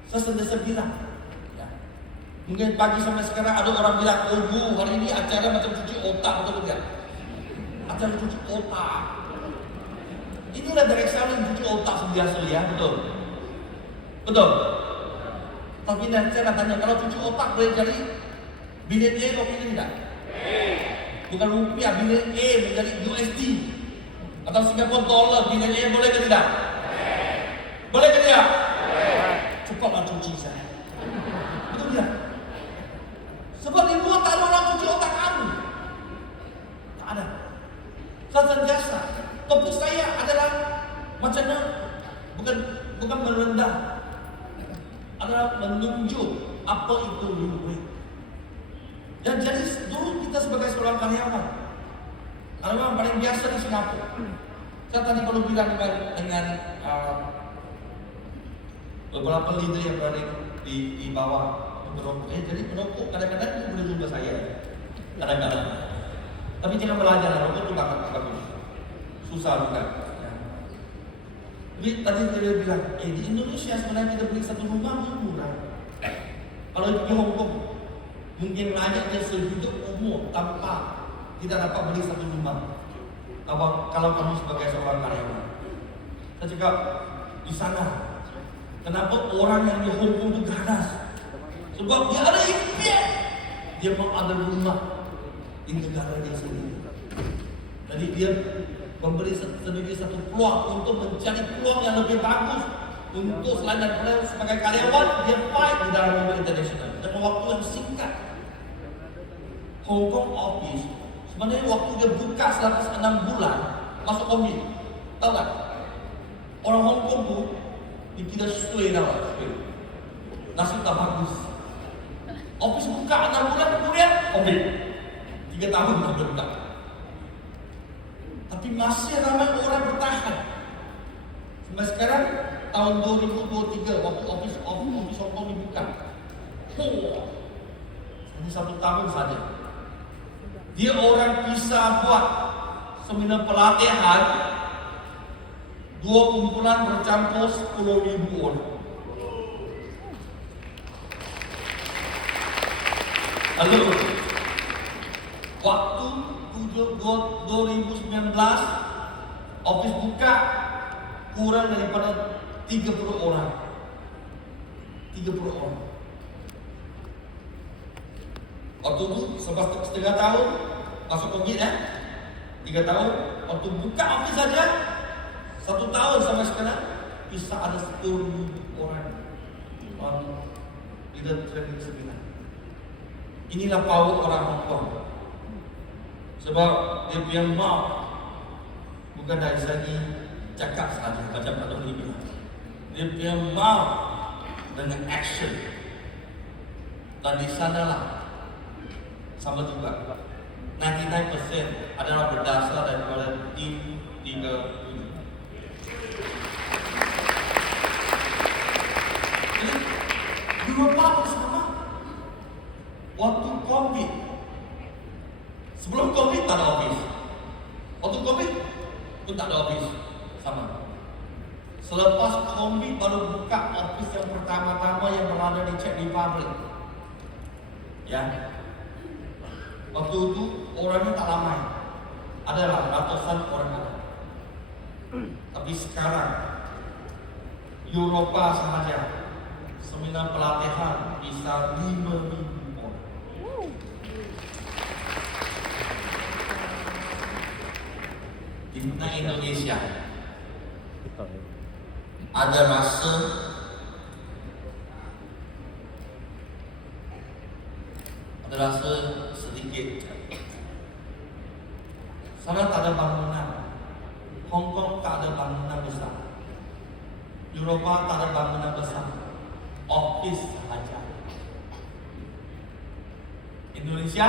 Saya sentiasa bilang, ya. Mungkin pagi sampai sekarang ada orang bilang, oh Bu, hari ini acara macam cuci otak, betul tidak? Acara cuci otak. Inilah dari saya yang cuci otak sebiasa ya, betul? Betul? Tapi nanti saya tanya, kalau cuci otak boleh jadi bilet A waktu ini tidak? Bukan rupiah, bilet A menjadi USD atau Singapore dollar, bilet A boleh ke tidak? Boleh ke tidak? Cepatlah cuci saya. Betul tidak? Sebab di luar tak ada orang cuci otak kamu. Tak ada. Saya sentiasa. Topik saya adalah macam mana? Bukan merendah. Adalah menunjuk apa itu leeway. Dan jadi dulu kita sebagai seorang karyawan, karyawan paling biasa di Singapura. Saya tadi perlu bilang dengan beberapa leader yang berada di bawah merokok. Jadi merokok kadang-kadang itu boleh jumpa saya. Kadang-kadang. Tapi jangan belajar, merokok itu tak bagus. Susah bukan. Jadi tadi dia bilang, di Indonesia sebenarnya kita beli satu rumah murah. Kalau di Hong Kong, mungkin banyak dia sehidup umur tanpa tidak dapat beli satu rumah. Kalau kamu sebagai seorang karyawan, saya cakap di sana. Kenapa orang yang di Hong Kong itu ganas? Sebab dia ada impian. Dia mau ada rumah di negara dia sendiri. Jadi dia memberi sendiri satu peluang untuk mencari peluang yang lebih bagus. Untuk selain daripada sebagai karyawan, dia fight di dalam dunia internasional dengan waktu yang singkat. Hong Kong office sebenarnya waktu dia buka selepas 6 bulan masuk komit. Tahu tak? Orang Hong Kong tu dikira stay dah, nasib tak bagus. Office buka 6 bulan kemudian komit. 3 tahun dah buka. Tapi masih ramai orang bertahan. Sampai sekarang tahun 2023 waktu office Hong Kong dibuka. Hanya 1 tahun saja. Dia orang bisa buat seminar pelatihan 2 kumpulan bercampur 10.000 orang. Lalu waktu 2019 office buka kurang daripada 30 orang. 30 orang. Waktu itu 1,5 tahun masuk COVID ya. 3 tahun. Waktu buka office saja 1 tahun sampai sekarang bisa ada 10.000 orang leader training seminar. Inilah power orang Hong Kong. Sebab dia punya mouth bukan dari segi cakap saja macam Pak Tony bilang. Dia punya mouth dengan action. Dan di sanalah sama juga 99% adalah berdasar daripada tim 37. Jadi Eropah pun sama. Waktu COVID, sebelum COVID tak ada office. Waktu COVID pun tak ada office, sama. Selepas COVID baru buka office yang pertama-tama yang berada di Czech Republic. Ya, waktu itu orangnya tak ramai, adalah ratusan orang ada. Tapi sekarang Eropah sahaja seminar pelatihan bisa 5.000 orang. Di mana Indonesia ada rasa sedikit. Sana tak ada bangunan. Hong Kong tak ada bangunan besar. Eropah tak ada bangunan besar. Office sahaja. Indonesia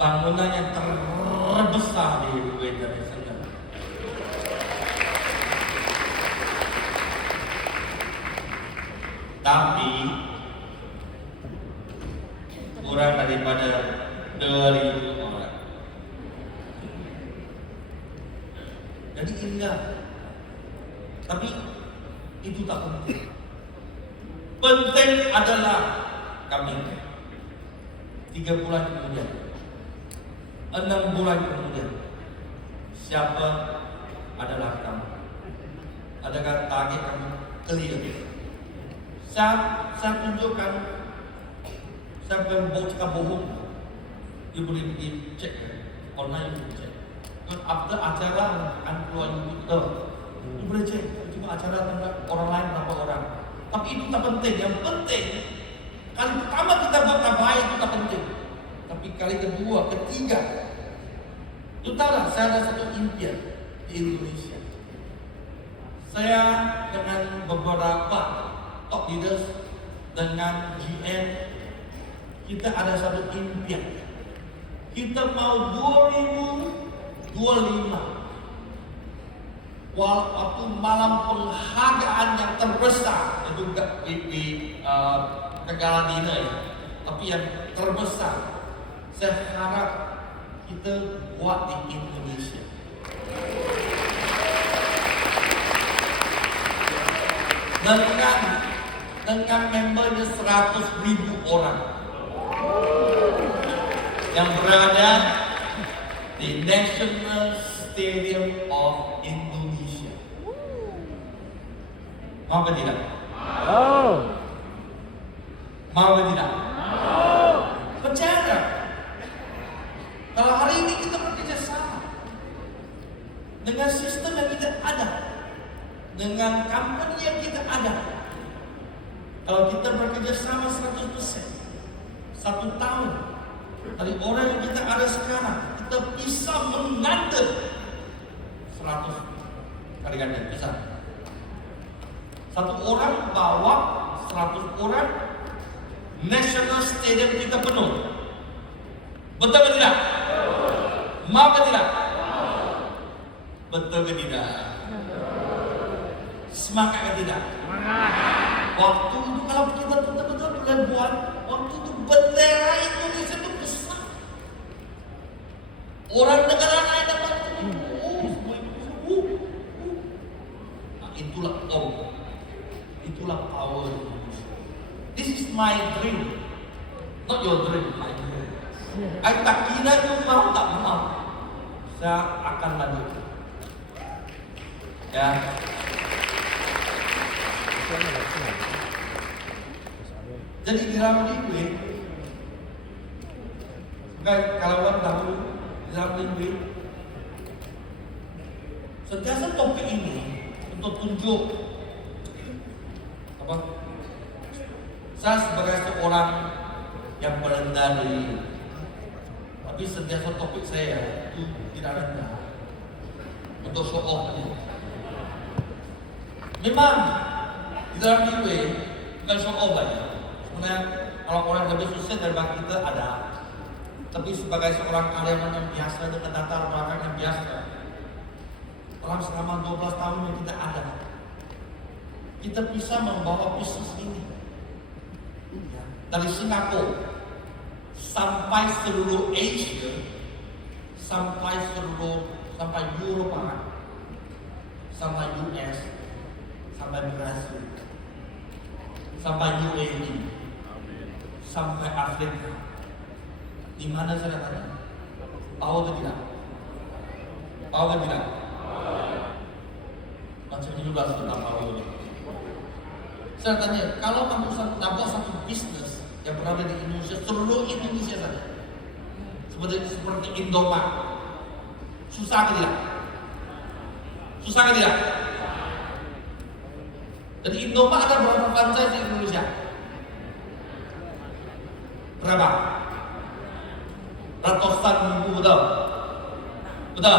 bangunan yang terbesar di Greater Eastern. Tapi kurang daripada 2.000 orang. Jadi indah. Tapi itu tak penting. Penting adalah kami 3 bulan kemudian, 6 bulan kemudian, siapa adalah kamu? Adakah target kamu clear? Saya tunjukkan. Saya bukan cakap bohong. You boleh pergi cek online, you boleh cek. Dan after acara akan keluar YouTube, you boleh cek. Cuma acara tentang orang lain berapa orang. Tapi itu tak penting. Yang penting kali pertama kita buat baik itu tak penting. Tapi kali kedua, ketiga, you tahu tak, saya ada satu impian di Indonesia. Saya dengan beberapa top leaders, dengan GM, kita ada satu impian. Kita mau 2025 waktu malam penghargaan yang terbesar itu di negara Dina ya, tapi yang terbesar saya harap kita buat di Indonesia. Dengan membernya 100.000 orang yang berada di National Stadium of Indonesia. Mau ke tidak? Mau ke tidak? Percaya. Kalau hari ini kita bekerja sama dengan sistem yang kita ada, dengan company yang kita ada, kalau kita bekerja sama 100%, 1 tahun dari orang yang kita ada sekarang, kita bisa mengandalkan 100 kali ganda, bisa. 1 orang bawa 100 orang, National Stadium kita penuh. Betul ke tidak? Mau ke tidak? Betul ke tidak? Semangat ke tidak? Waktu itu kalau kita betul-betul buat waktu itu bendera Indonesia itu besar. Orang negara lain dapat itulah power Indonesia. This is my dream, not your dream. My dream. I tak kira itu mau tak mau, saya akan lanjut. Ya. Jadi di dalam liquid, kalau orang tahu di dalam liquid, sentiasa topik ini untuk tunjuk apa? Saya sebagai seorang yang merendah diri, tapi sentiasa topik saya itu tidak rendah untuk show off. Memang di dalam liquid bukan show off aja. Sebenarnya kalau orang lebih sukses daripada kita ada, tapi sebagai seorang karyawan yang biasa dengan latar belakang yang biasa, dalam selama 12 tahun yang kita ada, kita bisa membawa bisnis ini dari Singapura sampai seluruh Asia, sampai Eropa, sampai US, sampai Brazil, sampai UAE, sampai Afrika. Di mana saya tanya? Tahu atau tidak? Tahu atau tidak? Macam ini juga sudah tahu. Saya tanya, kalau kamu dapat satu bisnis yang berada di Indonesia, seluruh Indonesia saja, seperti Indomaret, susah atau tidak? Susah atau tidak? Jadi Indomaret ada berapa franchise di Indonesia? Berapa? Ratusan ribu, betul? Betul?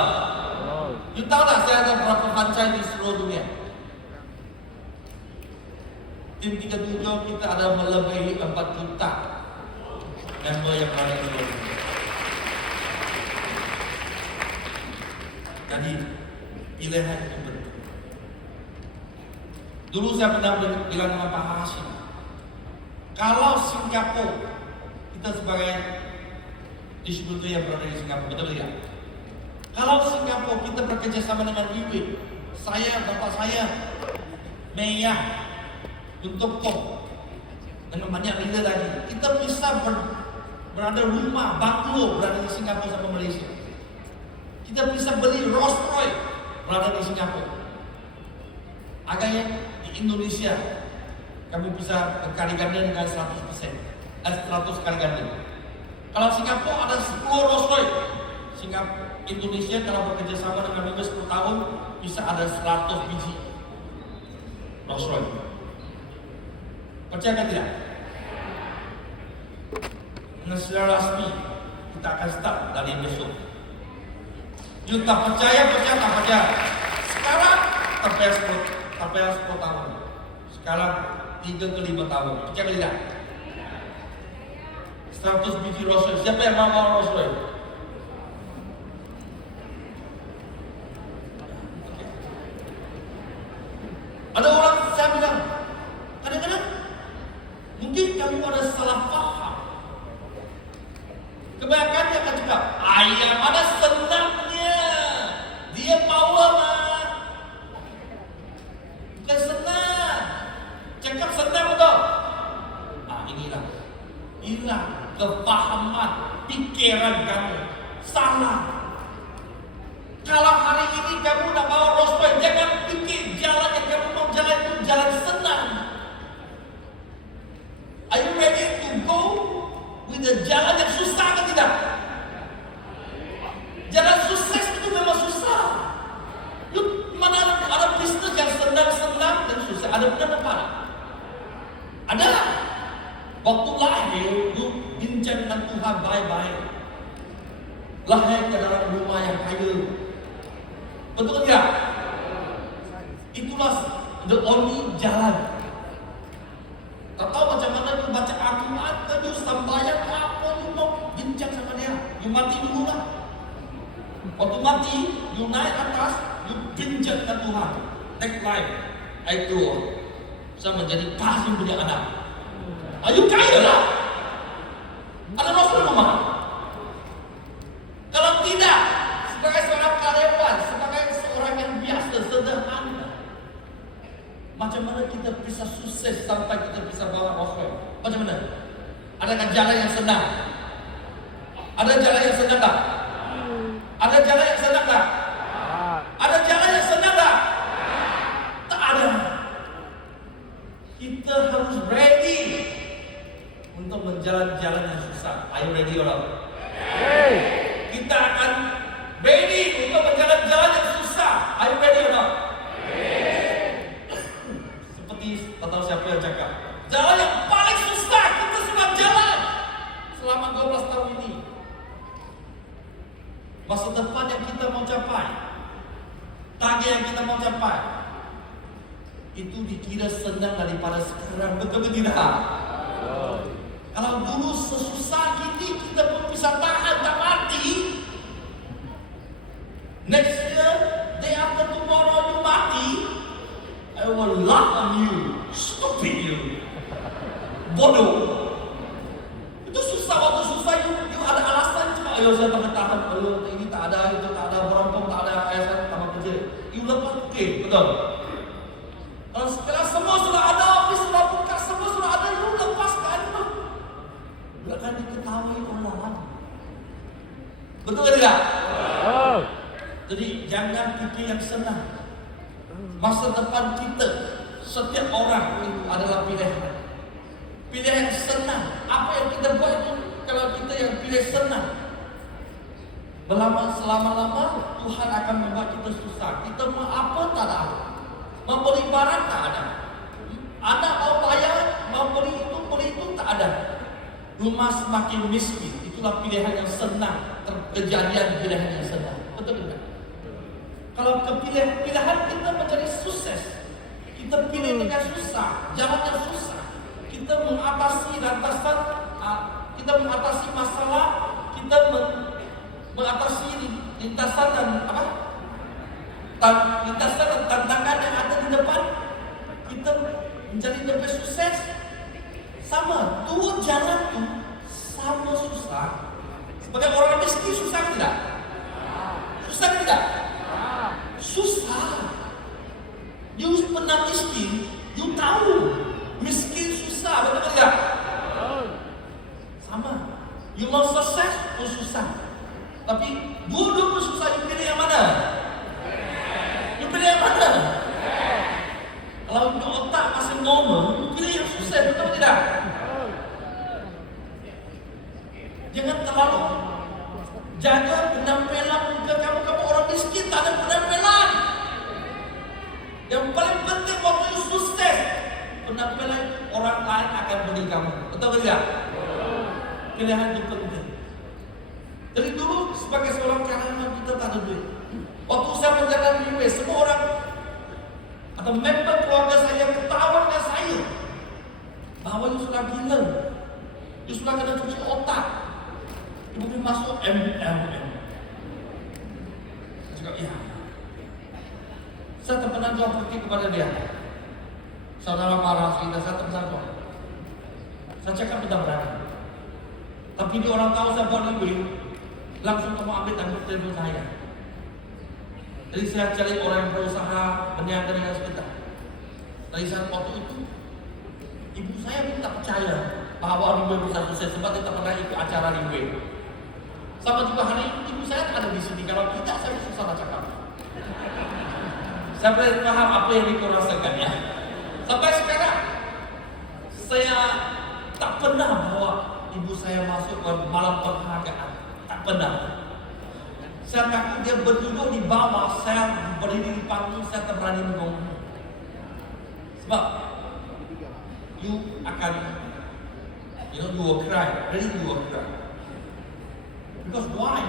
You tahu tak saya ada berapa franchise di seluruh dunia? Tim 37 kita ada melebihi 4 juta member yang ada di seluruh dunia. Jadi pilihan itu penting. Dulu saya pernah bilang dengan Pak Hashim, kalau Singapura, kita sebagai distributor yang berada di Singapura, betul tidak? Kalau Singapura kita bekerja sama dengan Wiwit, bapak saya, Meya, untuk Kok, dengan banyak leader lagi, kita bisa berada rumah, banglo berada di Singapura sama Malaysia. Kita bisa beli Rolls Royce berada di Singapura. Agaknya di Indonesia kami bisa berkali ganda dengan 100%, 100 kali ganda. Kalau Singapura ada 10 Rolls Royce, Indonesia kalau bekerja sama dengan Wiwit 10 tahun bisa ada 100 biji Rolls Royce. Percaya tidak? Dengan secara rasmi kita akan start dari besok. You tak percaya, tak percaya. Sekarang sampai 10 tahun. Sekarang 3 ke 5 tahun. Percaya tidak? 100 biji Rolls Royce. Siapa yang mau Rolls Royce? Ada orang saya bilang, kadang-kadang mungkin kamu ada salah paham. Kebanyakan dia akan cakap, ayam ada senangnya, dia power man. Bukan senang, cakap senang betul. Inilah kefahaman pikiran kamu salah. Kalau hari ini kamu nak bawa Rolls Royce, jangan pikir jalan yang kamu mau jalan itu jalan senang. Are you ready to go with the jalan yang susah atau tidak? Jalan sukses itu memang susah. Mana ada bisnis yang senang-senang dan susah? Ada benar apa? Ada. Waktu lahir, you bincang dengan Tuhan baik-baik. Lahir ke dalam rumah yang kaya. Betul tidak? Itulah the only jalan. Tak tahu macam mana you baca Al-Quran, you sembahyang apa, you mau bincang sama dia. You mati dulu lah. Waktu mati, you naik atas, you bincang dengan Tuhan. Next life, I grow. Saya menjadi kasih punya anak. Ayo kaya lah. Ada Rasul rumah. Kalau tidak, sebagai seorang karyawan, sebagai seorang yang biasa, sederhana, macam mana kita bisa sukses sampai kita bisa bawa Rasul? Macam mana? Adakah jalan yang senang? Ada jalan yang senang tak? Ada jalan yang senang tak? Ada jalan yang senang tak? Tak ada. Kita harus ready untuk menjalan jalan yang susah. Are you ready orang? Hey. Kita akan ready untuk menjalan jalan yang susah. Are you ready orang? Seperti tak tahu siapa yang cakap. Jalan yang paling susah kita sudah jalan selama 12 tahun ini. Masa depan yang kita mau capai, target yang kita mau capai, itu dikira senang daripada sekarang. Betul ke tidak? Kalau dulu sesusah ini kita pun bisa tahan tak mati. Next year, day after tomorrow you mati, I will laugh on you, stupid you, bodoh. Itu susah, waktu susah you ada alasan cuma ayo saya tak tahan, ayo ini tak ada, itu tak ada, berampung tak ada, ayah saya tambah kerja. You lepas, okay, betul. Kalau sekarang semua sudah ada, office sudah buka, semua sudah ada, you lepaskan. Akan diketahui orang. Betul ke tidak? Oh. Jadi jangan fikir yang senang. Masa depan kita, setiap orang itu adalah pilihan. Pilihan yang senang. Apa yang kita buat itu kalau kita yang pilih senang, selama-lama Tuhan akan membuat kita susah. Kita mau apa tak ada. Mau beli barang tak ada. Anak mau bayar, mau beli itu tak ada. Rumah semakin miskin, itulah pilihan yang senang. Kejadian pilihan yang senang. Betul tidak? Kalau pilihan kita menjadi sukses, kita pilih dengan susah, jalan yang susah. Kita mengatasi lantasan, kita mengatasi masalah, kita mengatasi lintasan dan lintasan dan tantangan yang ada di depan. Kita menjadi lebih sukses. Sama, dua jalan tu sama susah. Sebagai orang miskin susah tidak? Susah tidak? Susah. You pernah miskin, you tahu miskin susah, betul tidak? Sama. You mau sukses pun susah. Tapi dua-dua pun susah. You pilih yang mana? You pilih yang mana? Kalau otak masih normal, you pilih yang susah, betul tidak? Jangan terlalu jaga penampilan muka kamu. Kamu orang miskin, tak ada penampilan. Yang paling penting waktu you sukses, penampilan orang lain akan beli kamu. Betul tidak? Pilihan itu penting. Dari dulu sebagai seorang karyawan kita tak ada duit. Waktu saya menjalankan UB, semua orang atau member keluarga saya ketawa dengan saya bahwa you sudah gila, you sudah kena cuci otak, you boleh masuk MLM. Saya cakap, ya. Saya tak pernah jawab pergi kepada dia. Saudara marah kita, saya tak pernah jawab. Saya cakap tidak berani. Tapi dia orang tahu saya buat lebih, langsung kamu ambil tanggung telefon saya. Jadi saya cari orang yang berusaha berniaga dengan kita. Dari saat waktu itu, ibu saya pun tak percaya bahwa Rimwe bisa sukses sebab dia tak pernah ikut acara Rimwe. Sama juga hari ini, ibu saya tak ada di sini. Kalau tidak, saya susah nak cakap. Saya boleh faham apa yang Riko rasakan ya. Sampai sekarang, saya tak pernah bawa ibu saya masuk ke malam penghargaan. Tak pernah. Saya takut dia berduduk di bawah, saya berdiri di panggung, saya tak berani ngomong. Sebab you akan, you will cry, really you will cry. Because why?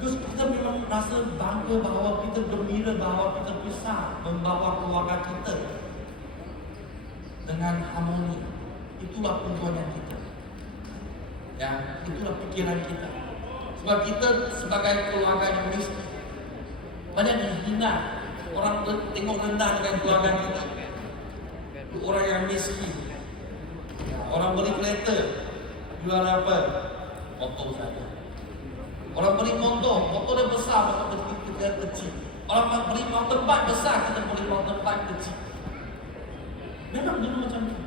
Because kita memang rasa bangga bahawa kita gembira bahawa kita bisa membawa keluarga kita dengan harmoni. Itulah tujuan kita. Ya, itulah pikiran kita. Sebab kita sebagai keluarga yang miskin, banyak dihina, orang tengok rendah dengan keluarga kita. Itu orang yang miskin. Orang beli kereta, jual apa? Motor saja. Orang beli motor, motornya besar, motor kecil. Orang beli motor bike besar, kita beli motor bike kecil. Memang dulu macam itu.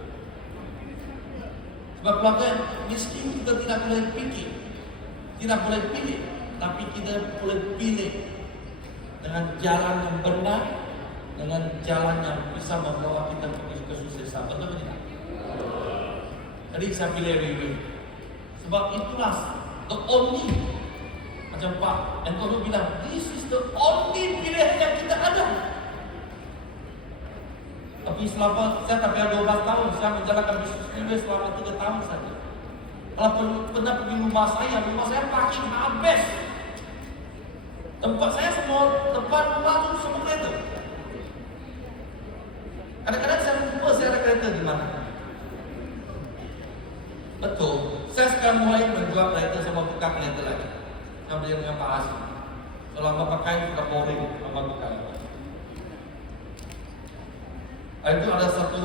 Sebab keluarga miskin kita tidak boleh fikir, tidak boleh pilih, tapi kita boleh pilih dengan jalan yang benar, dengan jalan yang bisa membawa kita ke kesuksesan. Betul tidak? Jadi saya pilih Wiwi. Sebab itulah the only, macam Pak Antonio bilang, this is the only pilihan yang kita ada. Tapi selama saya tak pernah 12 tahun, saya menjalankan bisnis ini selama 3 tahun saja. Kalau pernah pergi rumah saya parking habis. Tempat saya semua, tempat rumah itu semua kereta. Kadang-kadang saya lupa saya ada kereta di mana. Betul, saya sekarang mulai menjual kereta sama tukar kereta lagi. Saya beli dengan Pak Hasim. Selama pakai sudah boring, sama tukar. Itu ada satu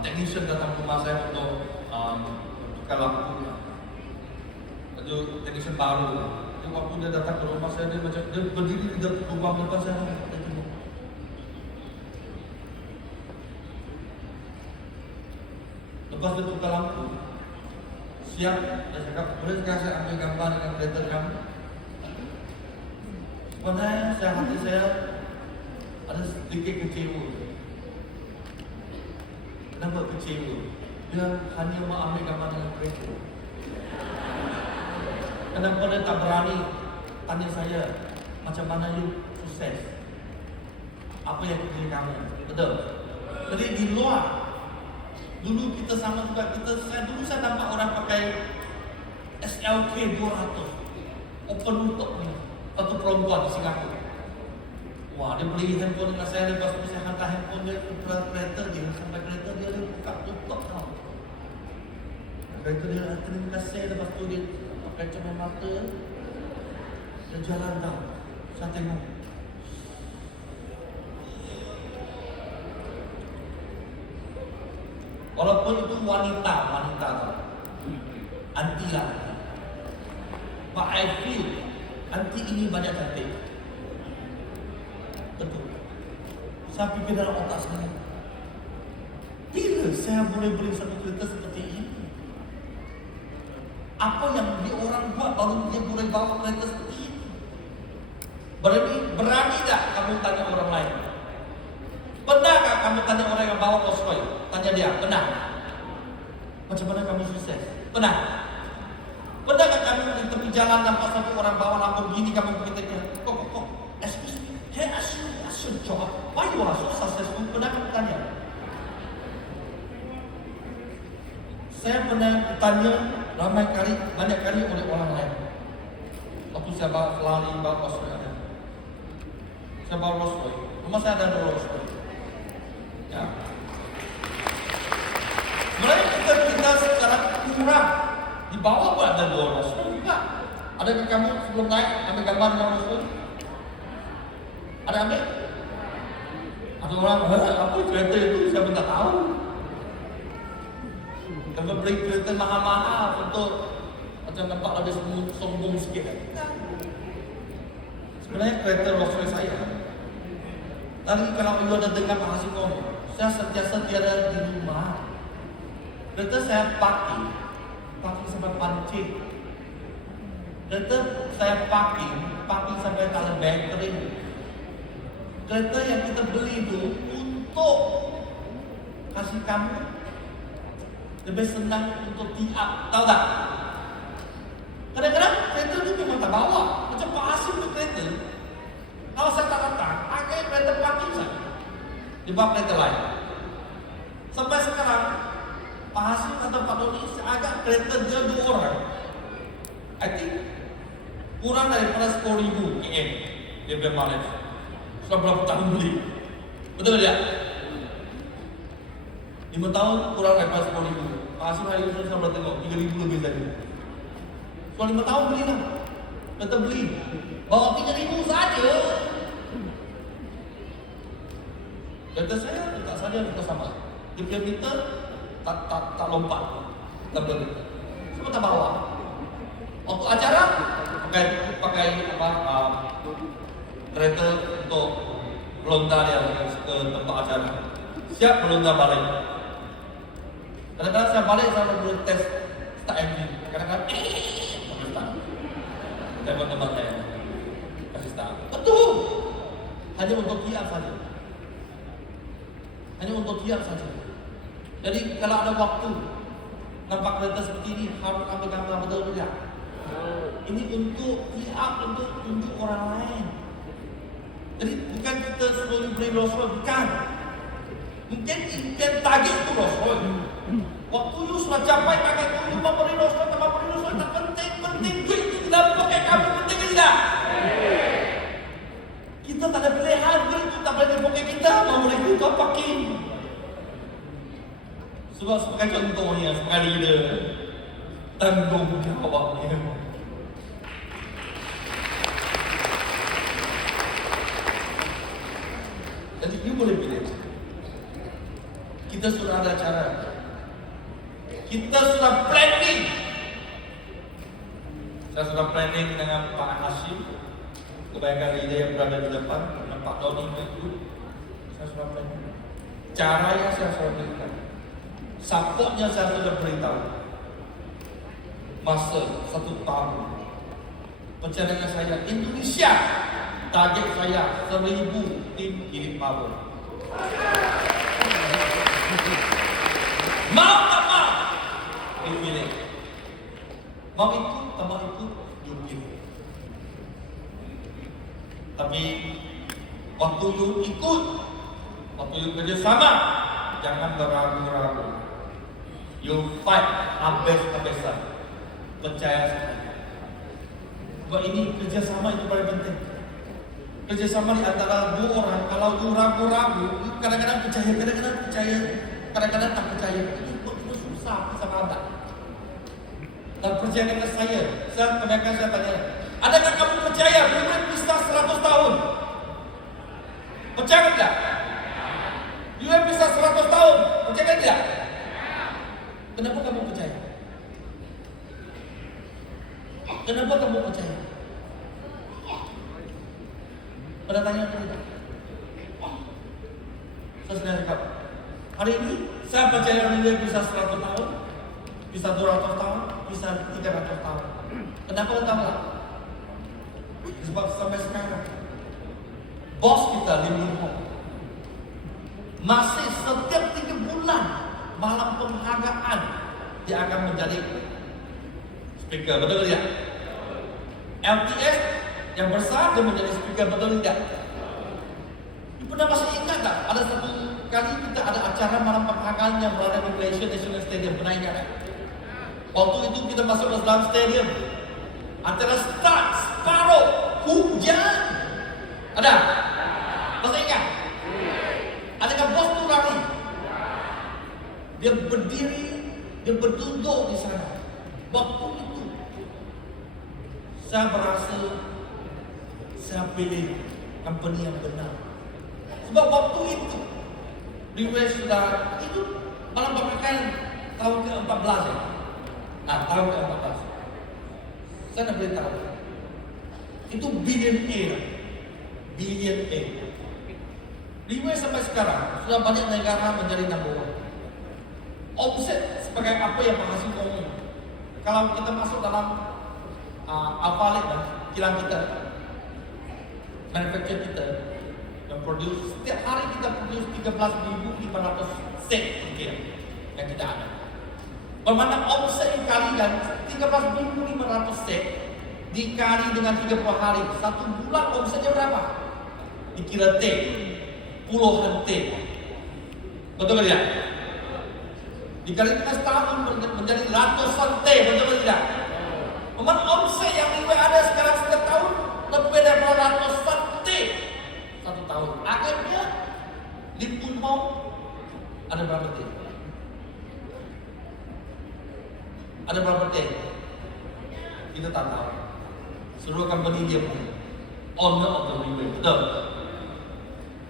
technician datang ke rumah saya untuk tukar lampu. Itu technician baru. Jadi waktu dia datang ke rumah saya, dia macam dia berdiri di rumah depan saya. Lepas dia tukar lampu, siap. Dia cakap, boleh sekarang saya ambil gambar dengan kereta kamu? Sebenarnya hati saya ada sedikit kecewa. Kenapa kecewa? Dia hanya mau ambil gambar dengan kereta. Kenapa dia tak berani tanya saya, macam mana you sukses? Apa yang kerja kamu? Betul? Jadi di luar, dulu kita sama juga, saya nampak orang pakai SLK 200 open rooftop ni, satu perempuan di Singapura. Wah, dia beli handphone dengan saya, lepas tu saya hantar handphone dia ke kereta dia, sampai kereta dia buka tutup tau. Kereta dia terima kasih, lepas tu dia pakai cermin-mata, dia jalan tau. Saya tengok, walaupun itu wanita tau, anti lah. But I feel anti ini banyak cantik. Betul. Saya fikir dalam otak saya, bila saya boleh beli satu kereta seperti ini? Apa yang dia orang buat baru dia boleh bawa kereta seperti ini? Berani tak kamu tanya orang lain? Pernah tak kamu tanya orang yang bawa Rolls Royce? Tanya dia, pernah? Macam mana kamu sukses? Pernah? Pernah tak kamu di tepi jalan nampak satu orang bawa Lamborghini, kamu berkata, kok, excuse me, can I ask you a job? Why you are so successful? Pernah kamu tanya? Saya pernah tanya banyak kali oleh orang lain. Waktu saya bawa Ferrari, bawa Rolls Royce. Saya bawa Rolls Royce. Rumah saya ada Rolls Royce. Ya. Sebenarnya kita sekarang kurang di bawah pun ada Rolls Royce juga. Adakah kamu sebelum naik ambil gambar dengan Rolls Royce? Ada ambil? Ada orang, apa kereta itu? Saya pun tak tahu. Kalau beli kereta mahal-mahal untuk macam nampak lebih sombong sikit. Sebenarnya kereta Rolls Royce saya. Tadi kalau you ada dengar Pak Hasim ngomong, saya sentiasa tiada di rumah. Kereta saya parking sampai pancing. Kereta saya parking sampai tak ada bateri. Kereta yang kita beli itu untuk kasih kamu lebih senang untuk tiap, tahu tak? Kadang-kadang kereta itu memang tak bawa. Macam Pak Hasim itu kereta, kalau saya tak datang, pakai kereta parking saja, di bawah kereta lain. Sampai sekarang Pak Hasim atau Pak Doni agak kereta dia 2 orang. I think kurang daripada 10,000 km dia bermalas. Sudah berapa tahun beli? Betul tak? 5 tahun kurang daripada 10,000. Pak Hasim hari ini saya sudah tengok 3,000 lebih tadi. Sudah 5 tahun beli lah. Kata beli, bawa 3,000 saja. Kata saya tak saja kita sama. Dia punya meter tak lompat, tak berhenti. Semua tak bawa. Untuk acara pakai kereta untuk melontar yang ke tempat acara. Siap melontar balik. Kadang-kadang saya balik saya boleh test start engine. Kadang-kadang boleh start. Teman-teman saya kasih start. Betul. Hanya untuk PR saja. Hanya untuk PR saja. Jadi kalau ada waktu nampak kereta seperti ini harus ambil gambar betul tidak? Ini untuk PR, untuk tunjuk orang lain. Jadi bukan kita suruh beri Rolls Royce, bukan. Mungkin target itu Rolls Royce. Waktu you sudah capai target itu, you mau beri Rolls Royce, tak beri Rolls Royce, tak penting duit itu tidak pakai kamu, penting ke tidak? Kita tak ada pilihan, duit itu tak boleh dipakai kita, mau boleh kita pakai. Sebab sebagai contohnya, sebagai leader, tanggung jawabnya. Jadi you boleh pilih. Kita sudah ada cara. Kita sudah planning. Saya sudah planning dengan Pak Hashim, kebanyakan leader yang berada di depan, dengan Pak Doni itu. Saya sudah planning. Caranya saya sudah berikan. Supportnya saya sudah beritahu. Masa 1 tahun. Pencarian saya Indonesia. Target saya 1,000 tim kirim power. Mau tak mau? Pilih. Mau ikut, tak mau ikut, you pilih. Tapi waktu you ikut, waktu you kerjasama, jangan beragu-ragu. You fight habis-habisan. Percaya saya. Sebab ini kerjasama itu paling penting. Kerjasama di antara 2 orang. Kalau you ragu-ragu, kadang-kadang percaya, kadang-kadang percaya, kadang-kadang tak percaya. Itu susah sama anda. Dan percaya dengan saya kebanyakan saya tanya, adakah kamu percaya dunia bisa 100 tahun? Percaya tidak? Dunia bisa 100 tahun, percaya tidak? Kenapa kamu percaya? Kenapa kamu percaya? Pada tanya apa tidak? Saya sudah cakap, hari ini saya percaya dunia bisa 100 tahun, bisa 200 tahun, bisa 300 tahun. Kenapa tahu tak? Sebab sampai sekarang bos kita Lim Lim Hong masih setiap 3 bulan malam penghargaan dia akan menjadi speaker, betul tidak? LTS yang besar dia menjadi speaker, betul tidak? Ibu pernah masih ingat tak? Ada satu kali kita ada acara malam penghargaan yang berada di Malaysia National Stadium, pernah ingat tak? Waktu itu kita masuk ke dalam stadium, antara start, separuh, hujan. Ada? Masih ingat? Adakah bos tu lari? Dia berdiri, dia berduduk di sana. Waktu itu, saya merasa saya pilih company yang benar. Sebab waktu itu, Liwes sudah itu malam penghargaan tahun ke-14 ya. Tahun ke-14. Saya nak beritahu. Itu billionaire. Liwes sampai sekarang sudah banyak negara menjadi number 1. Omset sebagai apa yang menghasilkan umum. Kalau kita masuk dalam Alphalete dan kilang kita, manufacture kita yang produce, setiap hari kita produce 13.500 set tiket yang kita ada. Bermakna omset dikalikan 13.500 set dikali dengan 30 hari, 1 bulan omsetnya berapa? Dikira T, puluhan T. Betul tidak? Dikali dengan setahun menjadi ratusan T, betul tidak? Bermakna omset yang ada sekarang setiap tahun lebih dari ratusan T 1 tahun. Akhirnya Lim Lim Hong ada berapa T? Ada berapa T? Kita tak tahu. Seluruh company dia punya owner of the Liwes, betul.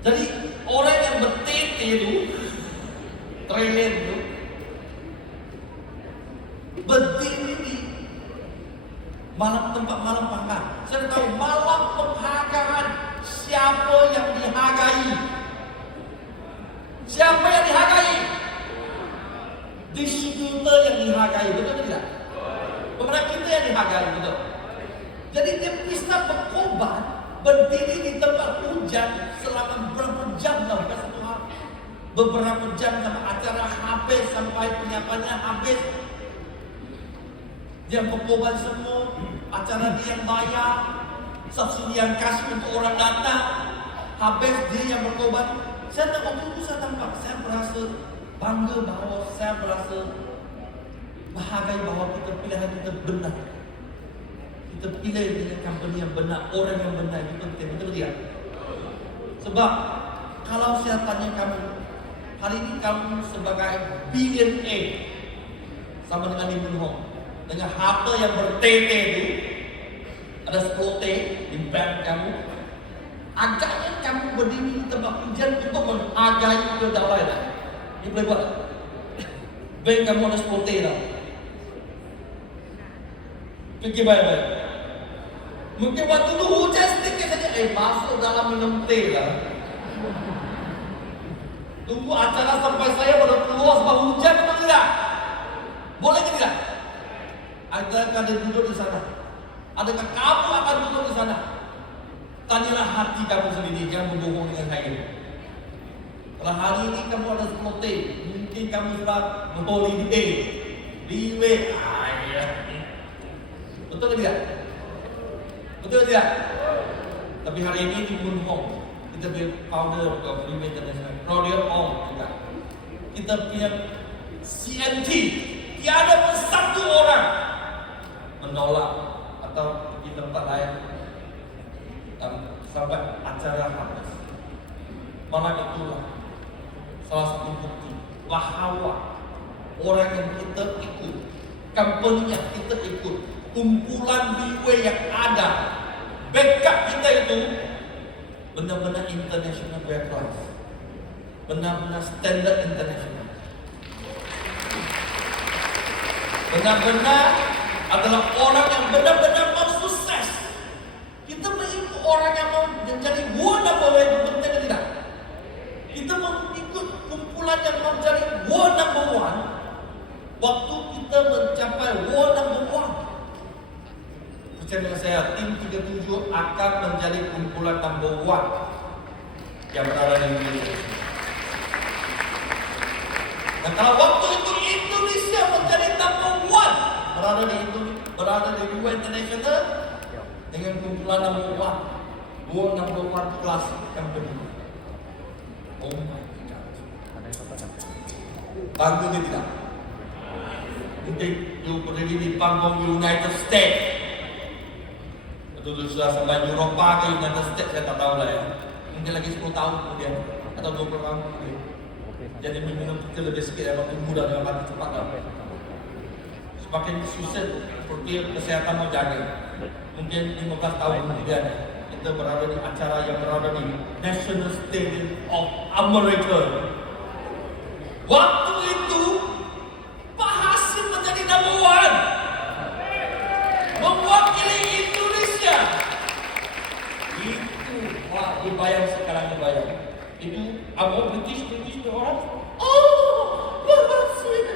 Jadi orang yang ber-TT itu trailer itu berdiri di tempat malam pangkat. Saya tahu malam penghargaan siapa yang dihargai. Siapa yang dihargai? Distributor yang dihargai, betul tidak? Pemenang kita yang dihargai, betul. Jadi dia bisa berkorban, berdiri di tempat hujan selama beberapa jam lah, bukan satu hari. Beberapa jam sampai acara habis, sampai penyiapannya habis. Dia berkorban semua, acara dia yang bayar, subsidi yang kasih untuk orang datang, habis dia yang berkorban. Saya tak waktu itu saya tampak, saya merasa bangga bahawa saya merasa bahagia bahawa kita pilihan kita benar. Kita pilih dengan company yang benar, orang yang benar, itu penting, betul tidak? Sebab kalau saya tanya kamu, hari ini kamu sebagai billionaire sama dengan Lee Mun Ho, dengan harta yang bertete itu, ada 10 T di bank kamu, agaknya kamu berdiri di tempat hujan untuk menghargai kedaulatan. Ini boleh buat? Bank kamu ada 10 T lah. Fikir baik-baik. Mungkin waktu itu hujan sedikit saja, masuk dalam minum teh lah. Tunggu acara sampai saya pada keluar sebab hujan atau tidak? Boleh ke tidak? Adakah ada duduk di sana? Adakah kamu akan duduk di sana? Tanyalah hati kamu sendiri, jangan berbohong dengan saya. Kalau hari ini kamu ada 10 T, mungkin kamu sudah holiday, liwe, betul tidak? Betul tidak? Tapi hari ini di Mun Ho, kita punya founder of Liwe International, Claudia Ong juga. Kita punya CNT, tiada pun satu orang menolak atau di tempat lain sampai acara habis. Malah itulah salah satu bukti bahawa orang yang kita ikut, company yang kita ikut, kumpulan Liwe yang ada, backup kita itu benar-benar international background, benar-benar standard international, benar-benar adalah orang yang benar-benar mau sukses. Kita mengikut orang yang mau menjadi world number one, itu penting tidak? Kita mengikut kumpulan yang mau menjadi world number one. Waktu kita mencapai world number one, percaya dengan saya, tim 37 akan menjadi kumpulan number one yang berada di Indonesia. Dan kalau waktu itu Indonesia menjadi number one, berada di Liwe International dengan kumpulan number one, world number one class company. Oh my God, bangga ke tidak? Mungkin you berdiri di panggung United States, betul sudah sampai Eropa ke United States, saya tak tahu lah ya. Mungkin lagi 10 tahun kemudian atau 20 tahun kemudian. Jadi minum kita lebih sikit ya, makin mudah dengan mati cepat lah. Semakin susah seperti kesehatan mau jaga. Mungkin 15 tahun kemudian kita berada di acara yang berada di National Stadium of America. Waktu itu Pak Hasim menjadi number one, mewakili Indonesia. Itu wah, dibayang sekarang dibayang. Itu apa British orang? Oh, Pak Hasim.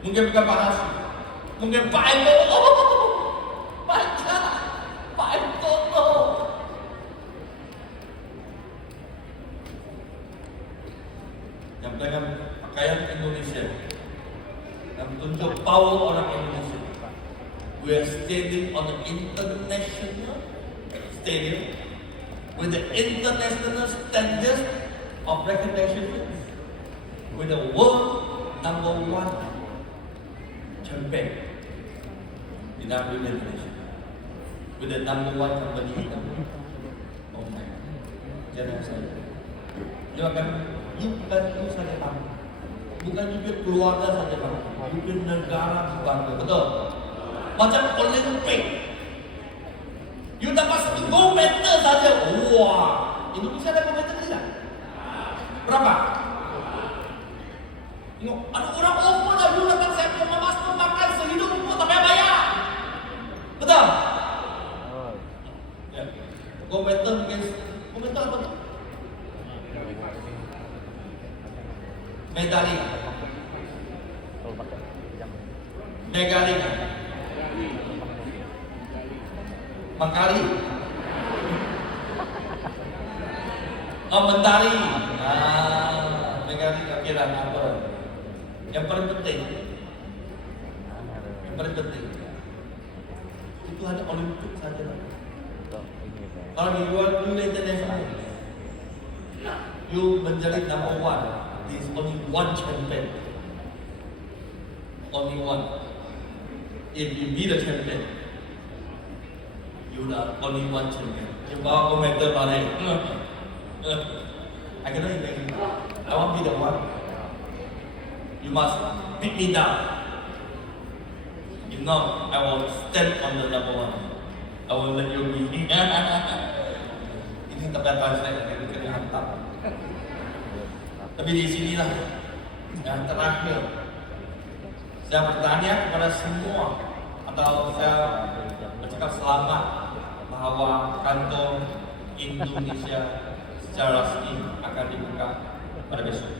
Mungkin bukan Pak Hasim, mungkin Pak Eko. Oh, Pak Eko. Yang dengan pakaian Indonesia dan tunjuk power orang Indonesia. We are standing on the international stadium with the international standards of recognition, with the world number one champion in W Indonesia, with the number one company. Oh my God, jangan saya. Dia akan bukan itu saja bangga, bukan juga keluarga saja bangga, juga negara bangga, betul? Macam Olimpik, you dapat 1 gold medal saja, wah, Indonesia ada gold medal tidak? Berapa? Tengok, ada orang offer dah dulu datang saya punya master makan sehidup tapi bayar. Betul? Ya. Komentar guys. Komentar apa tu? Medali. Medali. Mangkali. Oh, mentari. Medali akhiran apa? Yang paling penting. Yang paling penting. Itu hanya Olimpik saja. Kalau di luar dunia internasional, you menjadi number one. There is only one champion. Only one. If you be the champion, you are only one champion. You bawa komentar balik. I cannot imagine. I want to be the one. You must beat me down. If not, I will stand on the number one. I will let you be. Ini kata saya yang kena hantar. Tapi di sinilah yang terakhir saya bertanya kepada semua atau saya bercakap selamat bahwa kantor Indonesia secara resmi akan dibuka pada besok.